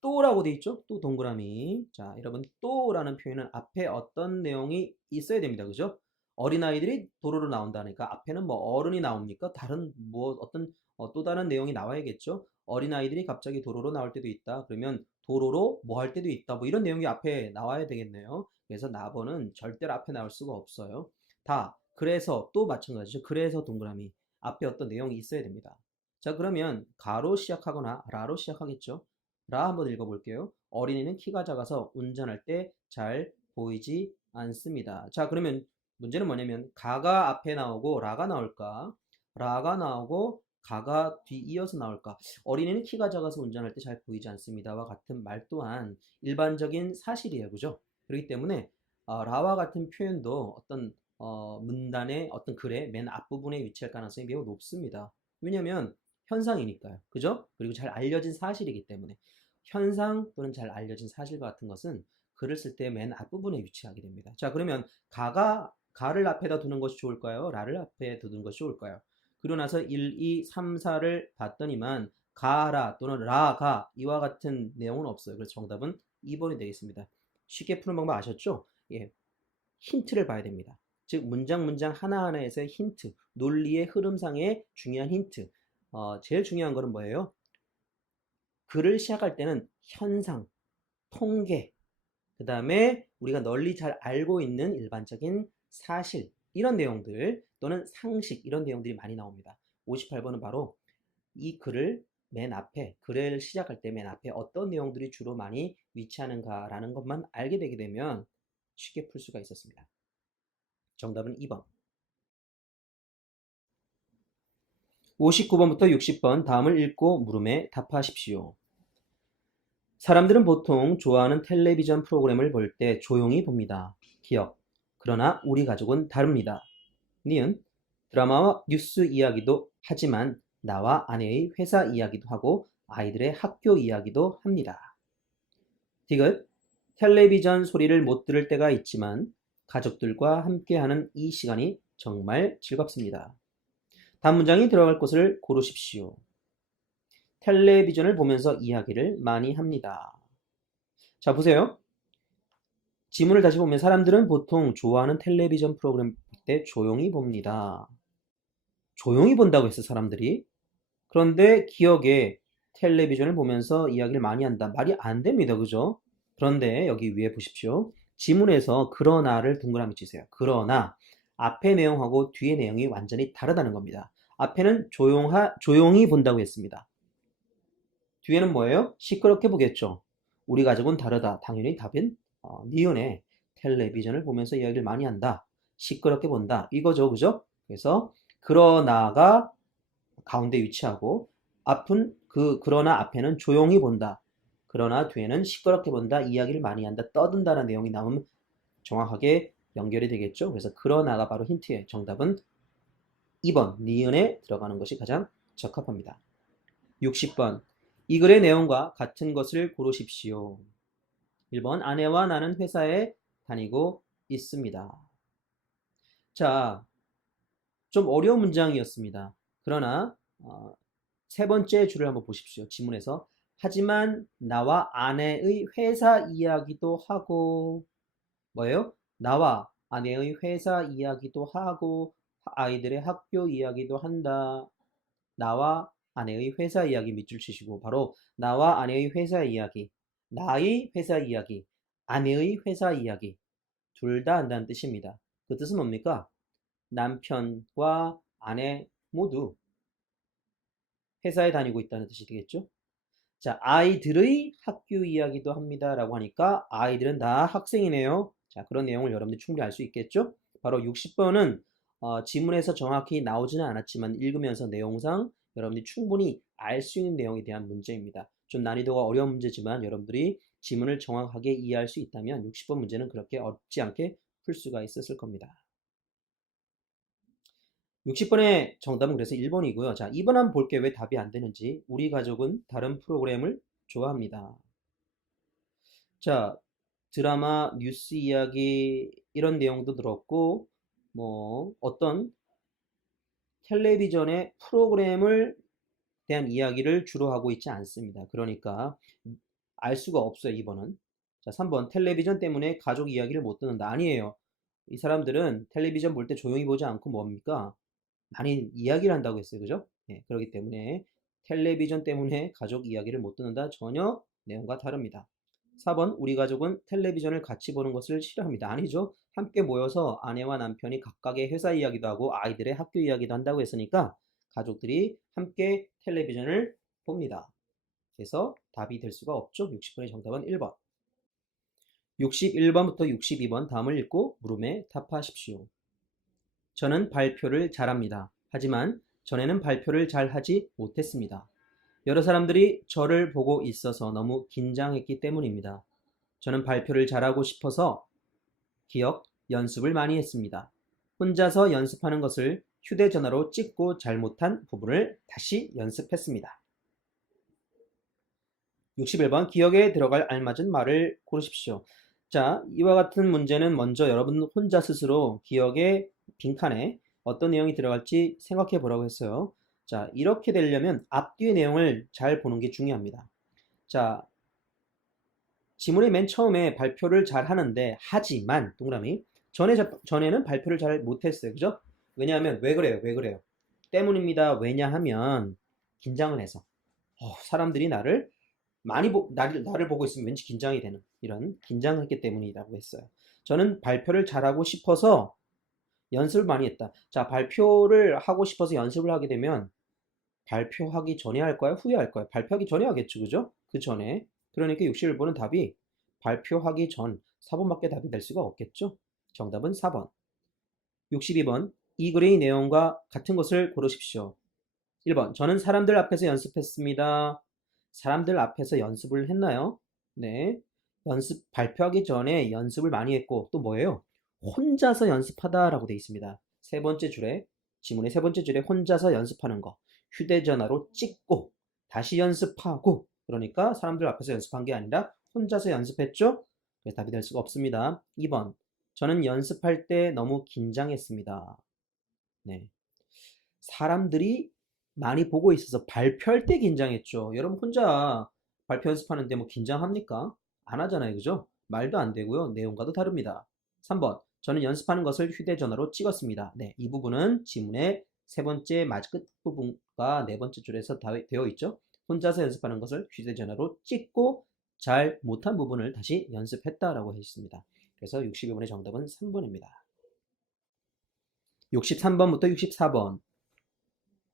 또라고 돼 있죠? 또 동그라미. 자, 여러분 또라는 표현은 앞에 어떤 내용이 있어야 됩니다. 그죠? 어린아이들이 도로로 나온다니까 앞에는 뭐 어른이 나옵니까? 다른 뭐 어떤 또 다른 내용이 나와야겠죠? 어린아이들이 갑자기 도로로 나올 때도 있다. 그러면 도로로 뭐 할 때도 있다. 뭐 이런 내용이 앞에 나와야 되겠네요. 그래서 나번은 절대로 앞에 나올 수가 없어요. 그래서 또 마찬가지죠. 그래서 동그라미. 앞에 어떤 내용이 있어야 됩니다. 자, 그러면 가로 시작하거나 라로 시작하겠죠? 라 한번 읽어볼게요. 어린이는 키가 작아서 운전할 때 잘 보이지 않습니다. 자, 그러면 문제는 뭐냐면 가가 앞에 나오고 라가 나올까? 라가 나오고 가가 뒤이어서 나올까? 어린이는 키가 작아서 운전할 때 잘 보이지 않습니다와 같은 말 또한 일반적인 사실이에요. 그죠? 그렇기 때문에 라와 같은 표현도 어떤 문단의 어떤 글의 맨 앞부분에 위치할 가능성이 매우 높습니다. 왜냐면 현상이니까요. 그죠? 그리고 잘 알려진 사실이기 때문에 현상 또는 잘 알려진 사실과 같은 것은 글을 쓸 때 맨 앞부분에 위치하게 됩니다. 자, 그러면 가를 앞에다 두는 것이 좋을까요? 라를 앞에 두는 것이 좋을까요? 그리고 나서 1, 2, 3, 4를 봤더니만 가라 또는 라가 이와 같은 내용은 없어요. 그래서 정답은 2번이 되겠습니다. 쉽게 푸는 방법 아셨죠? 예, 힌트를 봐야 됩니다. 즉 문장 하나하나에서의 힌트, 논리의 흐름상의 중요한 힌트. 제일 중요한 거는 뭐예요? 글을 시작할 때는 현상, 통계, 그 다음에 우리가 널리 잘 알고 있는 일반적인 사실, 이런 내용들 또는 상식, 이런 내용들이 많이 나옵니다. 58번은 바로 이 글을 맨 앞에, 글을 시작할 때 맨 앞에 어떤 내용들이 주로 많이 위치하는가라는 것만 알게 되게 되면 쉽게 풀 수가 있었습니다. 정답은 2번. 59번부터 60번 다음을 읽고 물음에 답하십시오. 사람들은 보통 좋아하는 텔레비전 프로그램을 볼 때 조용히 봅니다. 기억. 그러나 우리 가족은 다릅니다. 니은. 드라마와 뉴스 이야기도 하지만 나와 아내의 회사 이야기도 하고 아이들의 학교 이야기도 합니다. 디귿. 텔레비전 소리를 못 들을 때가 있지만 가족들과 함께하는 이 시간이 정말 즐겁습니다. 단문장이 들어갈 곳을 고르십시오. 텔레비전을 보면서 이야기를 많이 합니다. 자, 보세요. 지문을 다시 보면 사람들은 보통 좋아하는 텔레비전 프로그램 볼 때 조용히 봅니다. 조용히 본다고 했어, 사람들이. 그런데 기억에 텔레비전을 보면서 이야기를 많이 한다. 말이 안 됩니다. 그죠? 그런데 여기 위에 보십시오. 지문에서 그러나를 동그라미 치세요. 그러나 앞의 내용하고 뒤의 내용이 완전히 다르다는 겁니다. 앞에는 조용히 본다고 했습니다. 뒤에는 뭐예요? 시끄럽게 보겠죠. 우리 가족은 다르다. 당연히 답은 니은에 텔레비전을 보면서 이야기를 많이 한다. 시끄럽게 본다. 이거죠. 그죠? 그래서 그러나가 가운데 위치하고 그러나 앞에는 조용히 본다. 그러나 뒤에는 시끄럽게 본다. 이야기를 많이 한다. 떠든다는 내용이 나오면 정확하게 연결이 되겠죠. 그래서 그러나가 바로 힌트예요. 정답은 2번 니은에 들어가는 것이 가장 적합합니다. 60번 이 글의 내용과 같은 것을 고르십시오. 1번 아내와 나는 회사에 다니고 있습니다. 자, 좀 어려운 문장이었습니다. 그러나 세 번째 줄을 한번 보십시오. 지문에서 하지만 나와 아내의 회사 이야기도 하고 뭐예요? 나와 아내의 회사 이야기도 하고 아이들의 학교 이야기도 한다. 나와 아내의 회사 이야기 밑줄 치시고 바로 나와 아내의 회사 이야기, 나의 회사 이야기, 아내의 회사 이야기 둘 다 한다는 뜻입니다. 그 뜻은 뭡니까? 남편과 아내 모두 회사에 다니고 있다는 뜻이 되겠죠? 자, 아이들의 학교 이야기도 합니다. 라고 하니까 아이들은 다 학생이네요. 자, 그런 내용을 여러분들이 충분히 알 수 있겠죠? 바로 60번은 지문에서 정확히 나오지는 않았지만 읽으면서 내용상 여러분들이 충분히 알 수 있는 내용에 대한 문제입니다. 좀 난이도가 어려운 문제지만 여러분들이 지문을 정확하게 이해할 수 있다면 60번 문제는 그렇게 어렵지 않게 풀 수가 있었을 겁니다. 60번의 정답은 그래서 1번이고요. 자, 2번 한번 볼게요. 왜 답이 안 되는지. 우리 가족은 다른 프로그램을 좋아합니다. 자, 드라마, 뉴스 이야기 이런 내용도 들었고 뭐 어떤 텔레비전의 프로그램을 대한 이야기를 주로 하고 있지 않습니다. 그러니까 알 수가 없어요, 2번은. 자, 3번 텔레비전 때문에 가족 이야기를 못 듣는다. 아니에요. 이 사람들은 텔레비전 볼 때 조용히 보지 않고 뭡니까? 많이 이야기를 한다고 했어요. 그죠? 예, 그렇기 때문에 텔레비전 때문에 가족 이야기를 못 듣는다. 전혀 내용과 다릅니다. 4번 우리 가족은 텔레비전을 같이 보는 것을 싫어합니다. 아니죠. 함께 모여서 아내와 남편이 각각의 회사 이야기도 하고 아이들의 학교 이야기도 한다고 했으니까 가족들이 함께 텔레비전을 봅니다. 그래서 답이 될 수가 없죠. 60번의 정답은 1번. 61번부터 62번 다음을 읽고 물음에 답하십시오. 저는 발표를 잘합니다. 하지만 전에는 발표를 잘 하지 못했습니다. 여러 사람들이 저를 보고 있어서 너무 긴장했기 때문입니다. 저는 발표를 잘하고 싶어서 기억, 연습을 많이 했습니다. 혼자서 연습하는 것을 휴대전화로 찍고 잘못한 부분을 다시 연습했습니다. 61번 기억에 들어갈 알맞은 말을 고르십시오. 자, 이와 같은 문제는 먼저 여러분 혼자 스스로 기억의 빈칸에 어떤 내용이 들어갈지 생각해 보라고 했어요. 자, 이렇게 되려면 앞뒤의 내용을 잘 보는 게 중요합니다. 자, 지문의 맨 처음에 발표를 잘 하는데 하지만 동그라미 전에는 발표를 잘 못했어요. 그죠? 왜냐하면 왜 그래요? 때문입니다. 왜냐하면 긴장을 해서 사람들이 나를 나를 보고 있으면 왠지 긴장이 되는 이런 긴장했기 때문이라고 했어요. 저는 발표를 잘하고 싶어서 연습을 많이 했다. 자, 발표를 하고 싶어서 연습을 하게 되면 발표하기 전에 할까요? 후에 할까요? 발표하기 전에 하겠죠. 그죠? 그 전에. 그러니까 61번은 답이 발표하기 전 4번밖에 답이 될 수가 없겠죠? 정답은 4번. 62번 이 글의 내용과 같은 것을 고르십시오. 1번 저는 사람들 앞에서 연습했습니다. 사람들 앞에서 연습을 했나요? 네. 발표하기 전에 연습을 많이 했고 또 뭐예요? 혼자서 연습하다 라고 되어 있습니다. 세 번째 줄에 지문의 세 번째 줄에 혼자서 연습하는 거 휴대전화로 찍고 다시 연습하고 그러니까 사람들 앞에서 연습한 게 아니라 혼자서 연습했죠? 그래서 답이 될 수가 없습니다. 2번 저는 연습할 때 너무 긴장했습니다. 네. 사람들이 많이 보고 있어서 발표할 때 긴장했죠. 여러분 혼자 발표 연습하는데 뭐 긴장합니까? 안 하잖아요. 그죠? 말도 안 되고요. 내용과도 다릅니다. 3번 저는 연습하는 것을 휴대전화로 찍었습니다. 네, 이 부분은 지문의 세 번째 마지막 부분과 네 번째 줄에서 되어 있죠. 혼자서 연습하는 것을 휴대전화로 찍고 잘 못한 부분을 다시 연습했다라고 했습니다. 그래서 62번의 정답은 3번입니다. 63번부터 64번.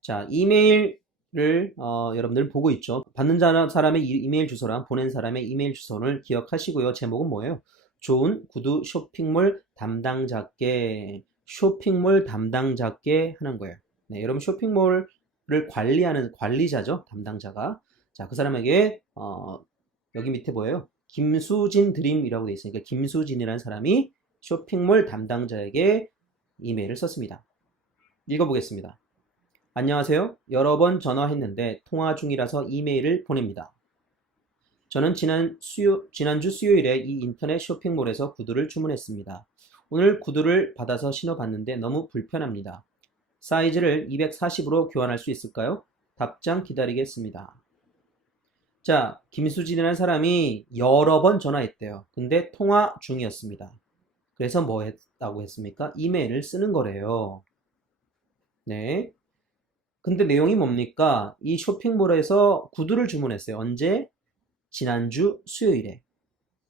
자, 이메일을 여러분들 보고 있죠. 받는 사람의 이메일 주소랑 보낸 사람의 이메일 주소를 기억하시고요. 제목은 뭐예요? 좋은 구두 쇼핑몰 담당자께 하는 거예요. 네, 여러분 쇼핑몰을 관리하는 관리자죠. 담당자가. 자, 그 사람에게 여기 밑에 뭐예요? 김수진 드림이라고 되어 있으니까 김수진이라는 사람이 쇼핑몰 담당자에게 이메일을 썼습니다. 읽어보겠습니다. 안녕하세요. 여러 번 전화했는데 통화 중이라서 이메일을 보냅니다. 저는 지난주 수요일에 이 인터넷 쇼핑몰에서 구두를 주문했습니다. 오늘 구두를 받아서 신어봤는데 너무 불편합니다. 사이즈를 240으로 교환할 수 있을까요? 답장 기다리겠습니다. 자, 김수진이라는 사람이 여러 번 전화했대요. 근데 통화 중이었습니다. 그래서 뭐 했다고 했습니까? 이메일을 쓰는 거래요. 네. 근데 내용이 뭡니까? 이 쇼핑몰에서 구두를 주문했어요. 언제? 지난주 수요일에.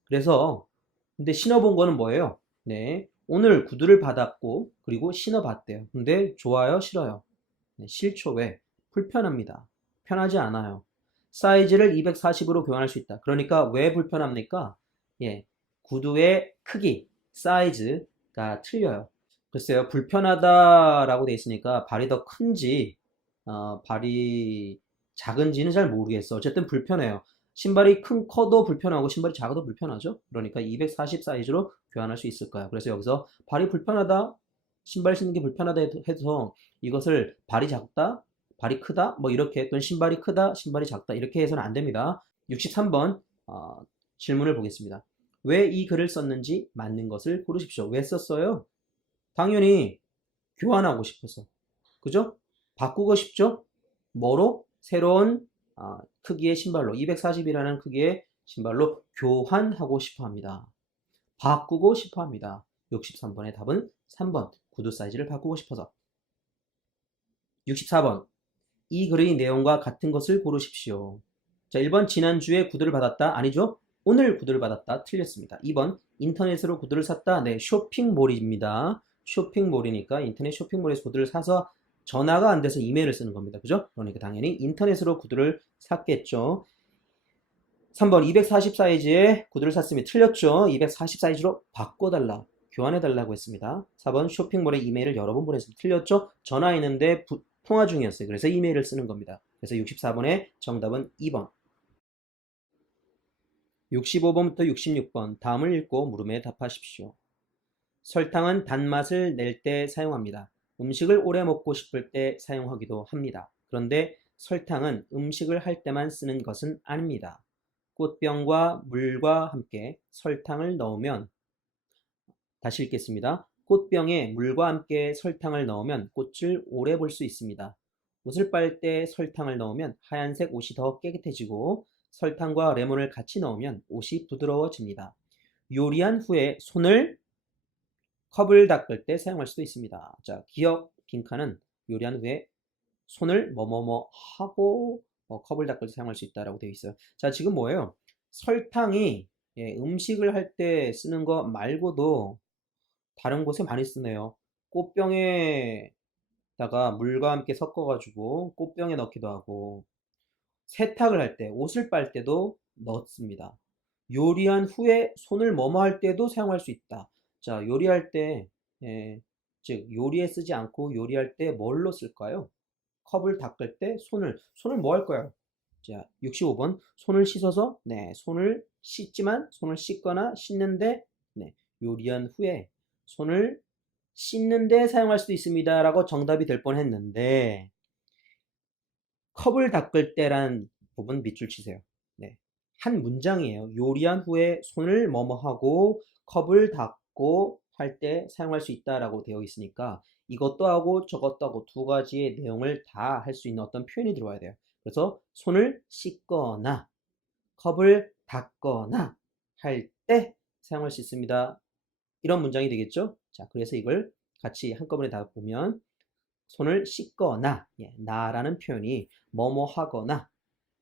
그래서 근데 신어본 거는 뭐예요? 네. 오늘 구두를 받았고 그리고 신어봤대요. 근데 좋아요? 싫어요? 네, 싫죠. 왜? 불편합니다. 편하지 않아요. 사이즈를 240으로 교환할 수 있다. 그러니까 왜 불편합니까? 예. 구두의 크기, 사이즈가 틀려요. 글쎄요. 불편하다라고 돼 있으니까 발이 더 큰지 발이 작은지는 잘 모르겠어. 어쨌든 불편해요. 신발이 커도 불편하고 신발이 작아도 불편하죠. 그러니까 240 사이즈로 교환할 수 있을까요? 그래서 여기서 발이 불편하다, 신발 신는 게 불편하다 해서 이것을 발이 작다, 발이 크다, 뭐 이렇게 또는 신발이 크다, 신발이 작다 이렇게 해서는 안 됩니다. 63번 질문을 보겠습니다. 왜 이 글을 썼는지 맞는 것을 고르십시오. 왜 썼어요? 당연히 교환하고 싶어서. 그죠? 바꾸고 싶죠? 뭐로? 새로운 크기의 신발로 240이라는 크기의 신발로 교환하고 싶어 합니다. 바꾸고 싶어 합니다. 63번의 답은 3번 구두 사이즈를 바꾸고 싶어서. 64번 이 글의 내용과 같은 것을 고르십시오. 자, 1번 지난주에 구두를 받았다. 아니죠? 오늘 구두를 받았다. 틀렸습니다. 2번 인터넷으로 구두를 샀다. 네, 쇼핑몰입니다. 쇼핑몰이니까 인터넷 쇼핑몰에서 구두를 사서 전화가 안 돼서 이메일을 쓰는 겁니다. 그죠? 그러니까 당연히 인터넷으로 구두를 샀겠죠. 3번 240 사이즈의 구두를 샀으면 틀렸죠. 240 사이즈로 바꿔달라. 교환해달라고 했습니다. 4번 쇼핑몰에 이메일을 여러 번 보냈으면 틀렸죠. 전화했는데 통화 중이었어요. 그래서 이메일을 쓰는 겁니다. 그래서 64번의 정답은 2번. 65번부터 66번 다음을 읽고 물음에 답하십시오. 설탕은 단맛을 낼 때 사용합니다. 음식을 오래 먹고 싶을 때 사용하기도 합니다. 그런데 설탕은 음식을 할 때만 쓰는 것은 아닙니다. 꽃병과 물과 함께 설탕을 넣으면, 다시 읽겠습니다. 꽃병에 물과 함께 설탕을 넣으면 꽃을 오래 볼 수 있습니다. 옷을 빨 때 설탕을 넣으면 하얀색 옷이 더 깨끗해지고 설탕과 레몬을 같이 넣으면 옷이 부드러워집니다. 요리한 후에 컵을 닦을 때 사용할 수도 있습니다. 자, 기억 빈칸은 요리한 후에 손을 뭐뭐뭐 하고 컵을 닦을 때 사용할 수 있다라고 되어 있어요. 자, 지금 뭐예요? 설탕이 음식을 할 때 쓰는 거 말고도 다른 곳에 많이 쓰네요. 꽃병에다가 물과 함께 섞어가지고 꽃병에 넣기도 하고 세탁을 할 때, 옷을 빨 때도 넣습니다. 요리한 후에 손을 뭐뭐 할 때도 사용할 수 있다. 자, 요리할 때, 즉 요리에 쓰지 않고 요리할 때 뭘로 쓸까요? 컵을 닦을 때 손을 뭐 할 거예요? 자, 65번 손을 씻어서 손을 씻지만 손을 씻거나 씻는데 요리한 후에 손을 씻는데 사용할 수도 있습니다 라고 정답이 될 뻔했는데 컵을 닦을 때란 부분 밑줄 치세요. 한 문장이에요. 요리한 후에 손을 뭐뭐 하고 컵을 닦고 할 때 사용할 수 있다라고 되어 있으니까 이것도 하고 저것도 하고 두 가지의 내용을 다 할 수 있는 어떤 표현이 들어와야 돼요. 그래서 손을 씻거나 컵을 닦거나 할 때 사용할 수 있습니다. 이런 문장이 되겠죠? 자, 그래서 이걸 같이 한꺼번에 다 보면 손을 씻거나 나라는 표현이 뭐뭐 하거나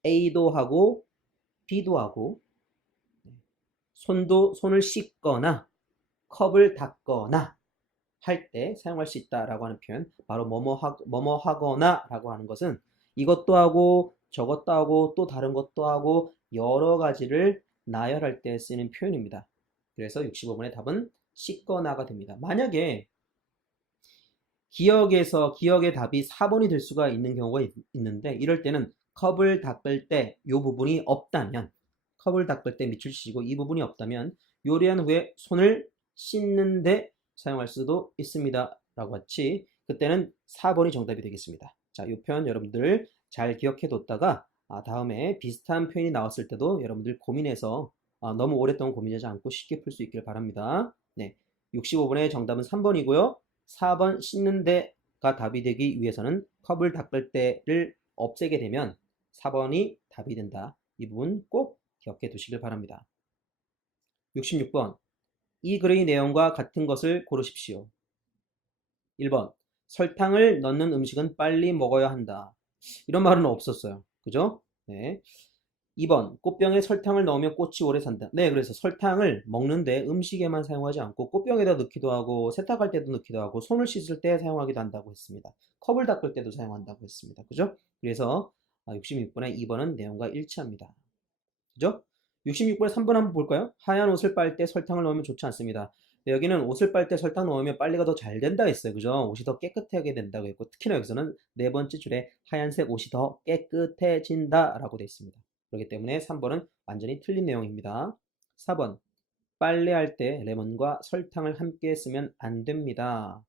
A도 하고 B도 하고 손을 씻거나 컵을 닦거나 할 때 사용할 수 있다라고 하는 표현, 바로 뭐뭐 하거나 라고 하는 것은 이것도 하고 저것도 하고 또 다른 것도 하고 여러 가지를 나열할 때 쓰는 표현입니다. 그래서 65번의 답은 씻거나가 됩니다. 만약에 기억의 답이 4번이 될 수가 있는 경우가 있는데 이럴 때는 컵을 닦을 때 이 부분이 없다면 컵을 닦을 때 밑줄 치시고 이 부분이 없다면 요리한 후에 손을 씻는데 사용할 수도 있습니다 라고 같이 그때는 4번이 정답이 되겠습니다. 자, 이 표현 여러분들 잘 기억해 뒀다가 다음에 비슷한 표현이 나왔을 때도 여러분들 고민해서 너무 오랫동안 고민하지 않고 쉽게 풀 수 있길 바랍니다. 65번의 정답은 3번이고요 4번 씻는 데가 답이 되기 위해서는 컵을 닦을 때를 없애게 되면 4번이 답이 된다. 이 부분 꼭 기억해 두시길 바랍니다. 66번 이 글의 내용과 같은 것을 고르십시오. 1번 설탕을 넣는 음식은 빨리 먹어야 한다. 이런 말은 없었어요. 그죠? 2번 꽃병에 설탕을 넣으면 꽃이 오래 산다. 그래서 설탕을 먹는데 음식에만 사용하지 않고 꽃병에다 넣기도 하고 세탁할 때도 넣기도 하고 손을 씻을 때 사용하기도 한다고 했습니다. 컵을 닦을 때도 사용한다고 했습니다. 그죠? 그래서 66번의 2번은 내용과 일치합니다. 그죠? 66번에 3번 한번 볼까요? 하얀 옷을 빨 때 설탕을 넣으면 좋지 않습니다. 여기는 옷을 빨 때 설탕 넣으면 빨래가 더 잘 된다 했어요. 그죠? 옷이 더 깨끗하게 된다고 했고 특히나 여기서는 네 번째 줄에 하얀색 옷이 더 깨끗해진다 라고 되어 있습니다. 그렇기 때문에 3번은 완전히 틀린 내용입니다. 4번 빨래할 때 레몬과 설탕을 함께 쓰면 안 됩니다.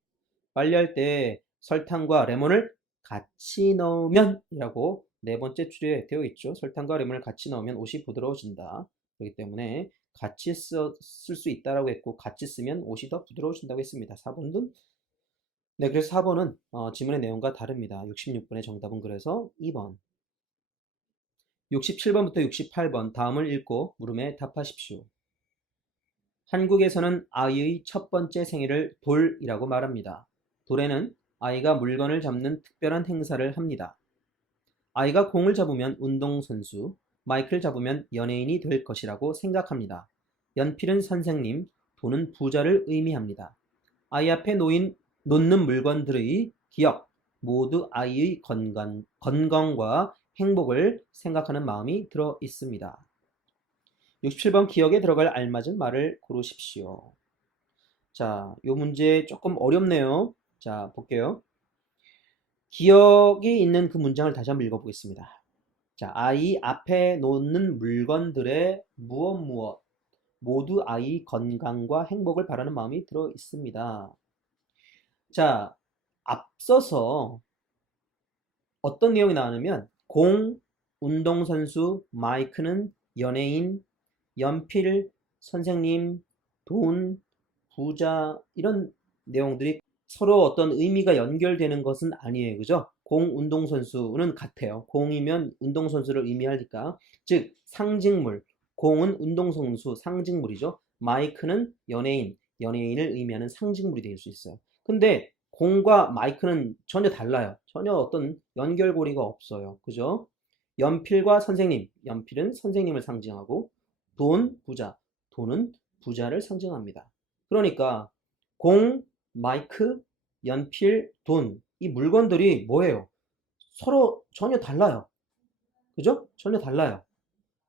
빨래할 때 설탕과 레몬을 같이 넣으면 이라고 네 번째 줄에 되어 있죠. 설탕과 레몬을 같이 넣으면 옷이 부드러워진다. 그렇기 때문에 같이 쓸 수 있다라고 했고 같이 쓰면 옷이 더 부드러워진다고 했습니다. 4번은 그래서 4번은 지문의 내용과 다릅니다. 66번의 정답은 그래서 2번. 67번부터 68번 다음을 읽고 물음에 답하십시오. 한국에서는 아이의 첫 번째 생일을 돌이라고 말합니다. 돌에는 아이가 물건을 잡는 특별한 행사를 합니다. 아이가 공을 잡으면 운동선수, 마이크를 잡으면 연예인이 될 것이라고 생각합니다. 연필은 선생님, 돈은 부자를 의미합니다. 아이 앞에 놓는 물건들의 기억, 모두 아이의 건강과 행복을 생각하는 마음이 들어 있습니다. 67번 기억에 들어갈 알맞은 말을 고르십시오. 자, 요 문제 조금 어렵네요. 자, 볼게요. 기억이 있는 그 문장을 다시 한번 읽어보겠습니다. 자, 아이 앞에 놓는 물건들의 무엇 모두 아이 건강과 행복을 바라는 마음이 들어 있습니다. 자, 앞서서 어떤 내용이 나오냐면 공, 운동선수, 마이크는 연예인, 연필, 선생님, 돈, 부자 이런 내용들이 서로 어떤 의미가 연결되는 것은 아니에요. 그죠? 공, 운동선수는 같아요. 공이면 운동선수를 의미하니까. 즉, 상징물. 공은 운동선수, 상징물이죠. 마이크는 연예인, 연예인을 의미하는 상징물이 될 수 있어요. 근데 공과 마이크는 전혀 달라요. 전혀 어떤 연결고리가 없어요. 그죠? 연필과 선생님, 연필은 선생님을 상징하고 돈, 부자, 돈은 부자를 상징합니다. 그러니까 공, 마이크, 연필, 돈, 이 물건들이 뭐예요? 서로 전혀 달라요. 그죠? 전혀 달라요.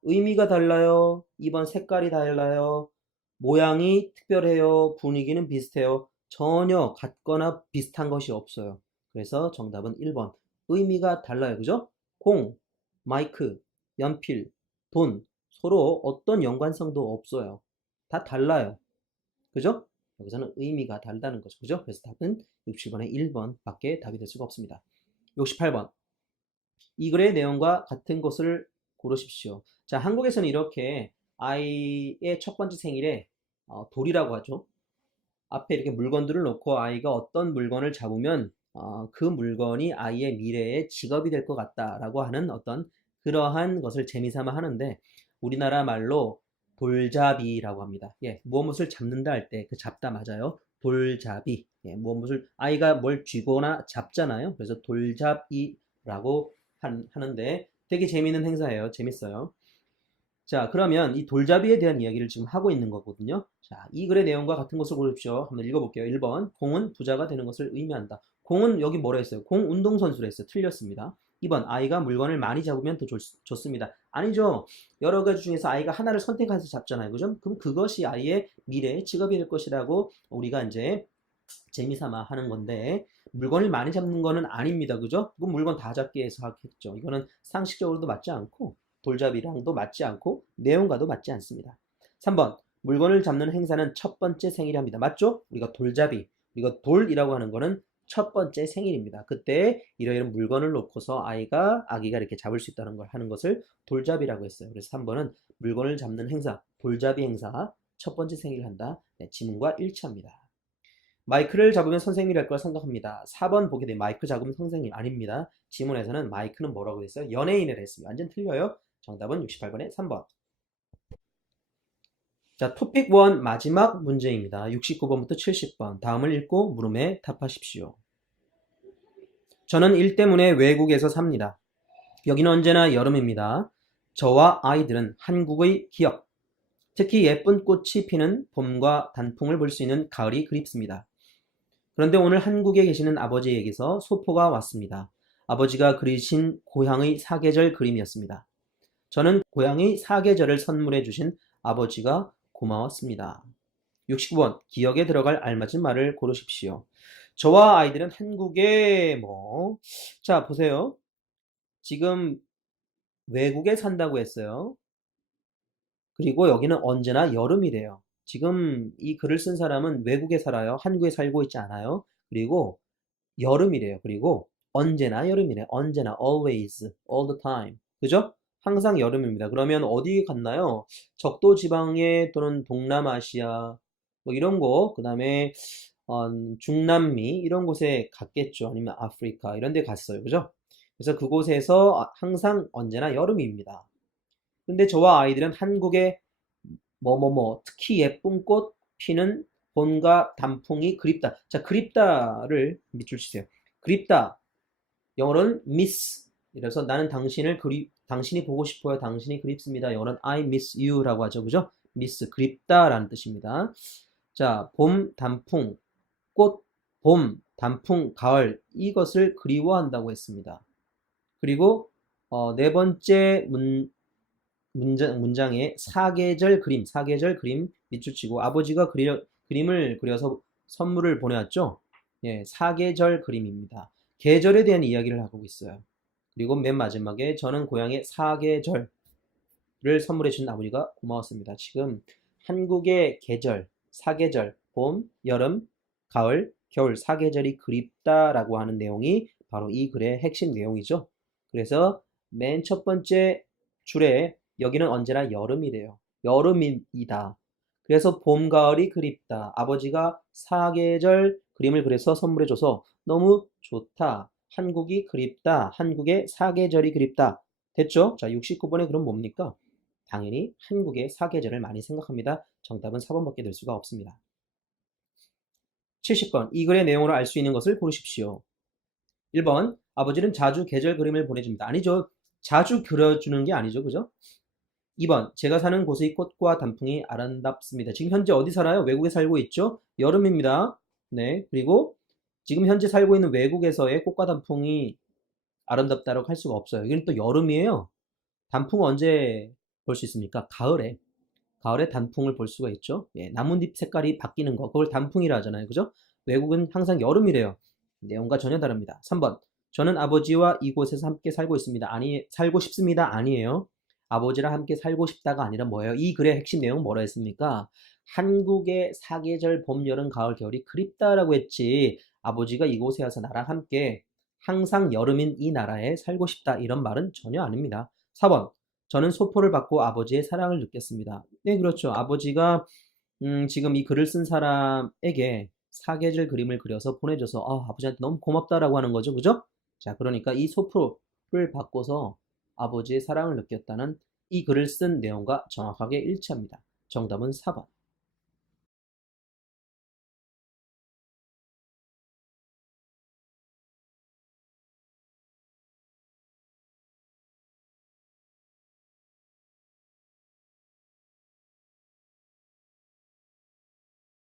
의미가 달라요. 2번 색깔이 달라요. 모양이 특별해요. 분위기는 비슷해요. 전혀 같거나 비슷한 것이 없어요. 그래서 정답은 1번. 의미가 달라요. 그죠? 공, 마이크, 연필, 돈 서로 어떤 연관성도 없어요. 다 달라요. 그죠? 여기서는 의미가 다르다는 거죠. 그죠? 그래서 답은 67번의 1번 밖에 답이 될 수가 없습니다. 68번. 이 글의 내용과 같은 것을 고르십시오. 자, 한국에서는 이렇게 아이의 첫 번째 생일에 돌이라고 하죠. 앞에 이렇게 물건들을 놓고 아이가 어떤 물건을 잡으면 그 물건이 아이의 미래의 직업이 될 것 같다라고 하는 어떤 그러한 것을 재미삼아 하는데 우리나라 말로 돌잡이라고 합니다. 예, 무엇을 잡는다 할 때 그 잡다 맞아요. 돌잡이. 예, 무엇을 아이가 뭘 쥐거나 잡잖아요. 그래서 돌잡이라고 하는데 되게 재미있는 행사예요. 재밌어요. 자, 그러면 이 돌잡이에 대한 이야기를 지금 하고 있는 거거든요. 자, 이 글의 내용과 같은 것을 고르십시오. 한번 읽어볼게요. 1번, 공은 부자가 되는 것을 의미한다. 공은 여기 뭐라 했어요? 공 운동선수라 했어요. 틀렸습니다. 2번, 아이가 물건을 많이 잡으면 더 좋습니다. 아니죠. 여러 가지 중에서 아이가 하나를 선택해서 잡잖아요. 그죠? 그럼 그것이 아이의 미래의 직업이 될 것이라고 우리가 이제 재미삼아 하는 건데, 물건을 많이 잡는 거는 아닙니다. 그죠? 그럼 물건 다 잡기 위해서 하겠죠. 이거는 상식적으로도 맞지 않고, 돌잡이랑도 맞지 않고, 내용과도 맞지 않습니다. 3번, 물건을 잡는 행사는 첫 번째 생일입니다. 맞죠? 우리가 돌잡이, 우리가 돌이라고 하는 거는 첫 번째 생일입니다. 그때 이러이런 물건을 놓고서 아기가 이렇게 잡을 수 있다는 걸 하는 것을 돌잡이라고 했어요. 그래서 3번은 물건을 잡는 행사, 돌잡이 행사, 첫 번째 생일을 한다. 네, 지문과 일치합니다. 마이크를 잡으면 선생님이 될 걸 생각합니다. 4번 보게 되면 마이크 잡으면 선생님 아닙니다. 지문에서는 마이크는 뭐라고 했어요? 연예인을 했습니다. 완전 틀려요. 정답은 68번의 3번. 자, 토픽 1 마지막 문제입니다. 69번부터 70번. 다음을 읽고 물음에 답하십시오. 저는 일 때문에 외국에서 삽니다. 여기는 언제나 여름입니다. 저와 아이들은 한국의 기억, 특히 예쁜 꽃이 피는 봄과 단풍을 볼 수 있는 가을이 그립습니다. 그런데 오늘 한국에 계시는 아버지에게서 소포가 왔습니다. 아버지가 그리신 고향의 사계절 그림이었습니다. 저는 고향의 사계절을 선물해 주신 아버지가 고마웠습니다. 69번 기억에 들어갈 알맞은 말을 고르십시오. 저와 아이들은 한국에 자 보세요. 지금 외국에 산다고 했어요. 그리고 여기는 언제나 여름이래요. 지금 이 글을 쓴 사람은 외국에 살아요. 한국에 살고 있지 않아요. 그리고 여름이래요. 그리고 언제나 여름이래. 언제나 always, all the time. 그죠? 항상 여름입니다. 그러면 어디 갔나요? 적도 지방에 또는 동남아시아 뭐 이런 거, 그다음에 중남미 이런 곳에 갔겠죠. 아니면 아프리카 이런 데 갔어요. 그죠? 그래서 그곳에서 항상 언제나 여름입니다. 근데 저와 아이들은 한국의 특히 예쁜 꽃 피는 봄과 단풍이 그립다. 자, 그립다를 밑줄 치세요. 그립다. 영어로는 miss. 이래서 나는 당신이 보고 싶어요. 당신이 그립습니다. 영어로는 I miss you라고 하죠. 그죠? miss, 그립다라는 뜻입니다. 자, 봄, 단풍, 꽃, 봄, 단풍, 가을 이것을 그리워한다고 했습니다. 그리고 네 번째 문장에 사계절 그림 밑줄 치고 아버지가 그림을 그려서 선물을 보내왔죠. 예, 사계절 그림입니다. 계절에 대한 이야기를 하고 있어요. 그리고 맨 마지막에 저는 고향에 사계절을 선물해 주신 아버지가 고마웠습니다. 지금 한국의 계절, 사계절, 봄, 여름, 가을, 겨울, 사계절이 그립다라고 하는 내용이 바로 이 글의 핵심 내용이죠. 그래서 맨 첫 번째 줄에 여기는 언제나 여름이래요. 여름이다. 그래서 봄, 가을이 그립다. 아버지가 사계절 그림을 그려서 선물해줘서 너무 좋다. 한국이 그립다. 한국의 사계절이 그립다. 됐죠? 자, 69번에 그럼 뭡니까? 당연히 한국의 사계절을 많이 생각합니다. 정답은 4번밖에 될 수가 없습니다. 70번. 이 글의 내용으로 알 수 있는 것을 고르십시오. 1번. 아버지는 자주 계절 그림을 보내줍니다. 아니죠. 자주 그려주는 게 아니죠. 그죠? 2번. 제가 사는 곳의 꽃과 단풍이 아름답습니다. 지금 현재 어디 살아요? 외국에 살고 있죠? 여름입니다. 네. 그리고 지금 현재 살고 있는 외국에서의 꽃과 단풍이 아름답다고 할 수가 없어요. 여기는 또 여름이에요. 단풍 언제 볼 수 있습니까? 가을에. 가을에 단풍을 볼 수가 있죠. 예, 나뭇잎 색깔이 바뀌는 거. 그걸 단풍이라 하잖아요. 그죠? 외국은 항상 여름이래요. 내용과 전혀 다릅니다. 3번. 저는 아버지와 이곳에서 함께 살고 있습니다. 살고 싶습니다. 아니에요. 아버지랑 함께 살고 싶다가 아니라 뭐예요? 이 글의 핵심 내용은 뭐라 했습니까? 한국의 사계절 봄, 여름, 가을, 겨울이 그립다라고 했지. 아버지가 이곳에 와서 나랑 함께 항상 여름인 이 나라에 살고 싶다. 이런 말은 전혀 아닙니다. 4번. 저는 소포를 받고 아버지의 사랑을 느꼈습니다. 네, 그렇죠. 아버지가 지금 이 글을 쓴 사람에게 사계절 그림을 그려서 보내줘서 아버지한테 너무 고맙다라고 하는 거죠. 그죠? 자, 그러니까 이 소포를 받고서 아버지의 사랑을 느꼈다는 이 글을 쓴 내용과 정확하게 일치합니다. 정답은 4번.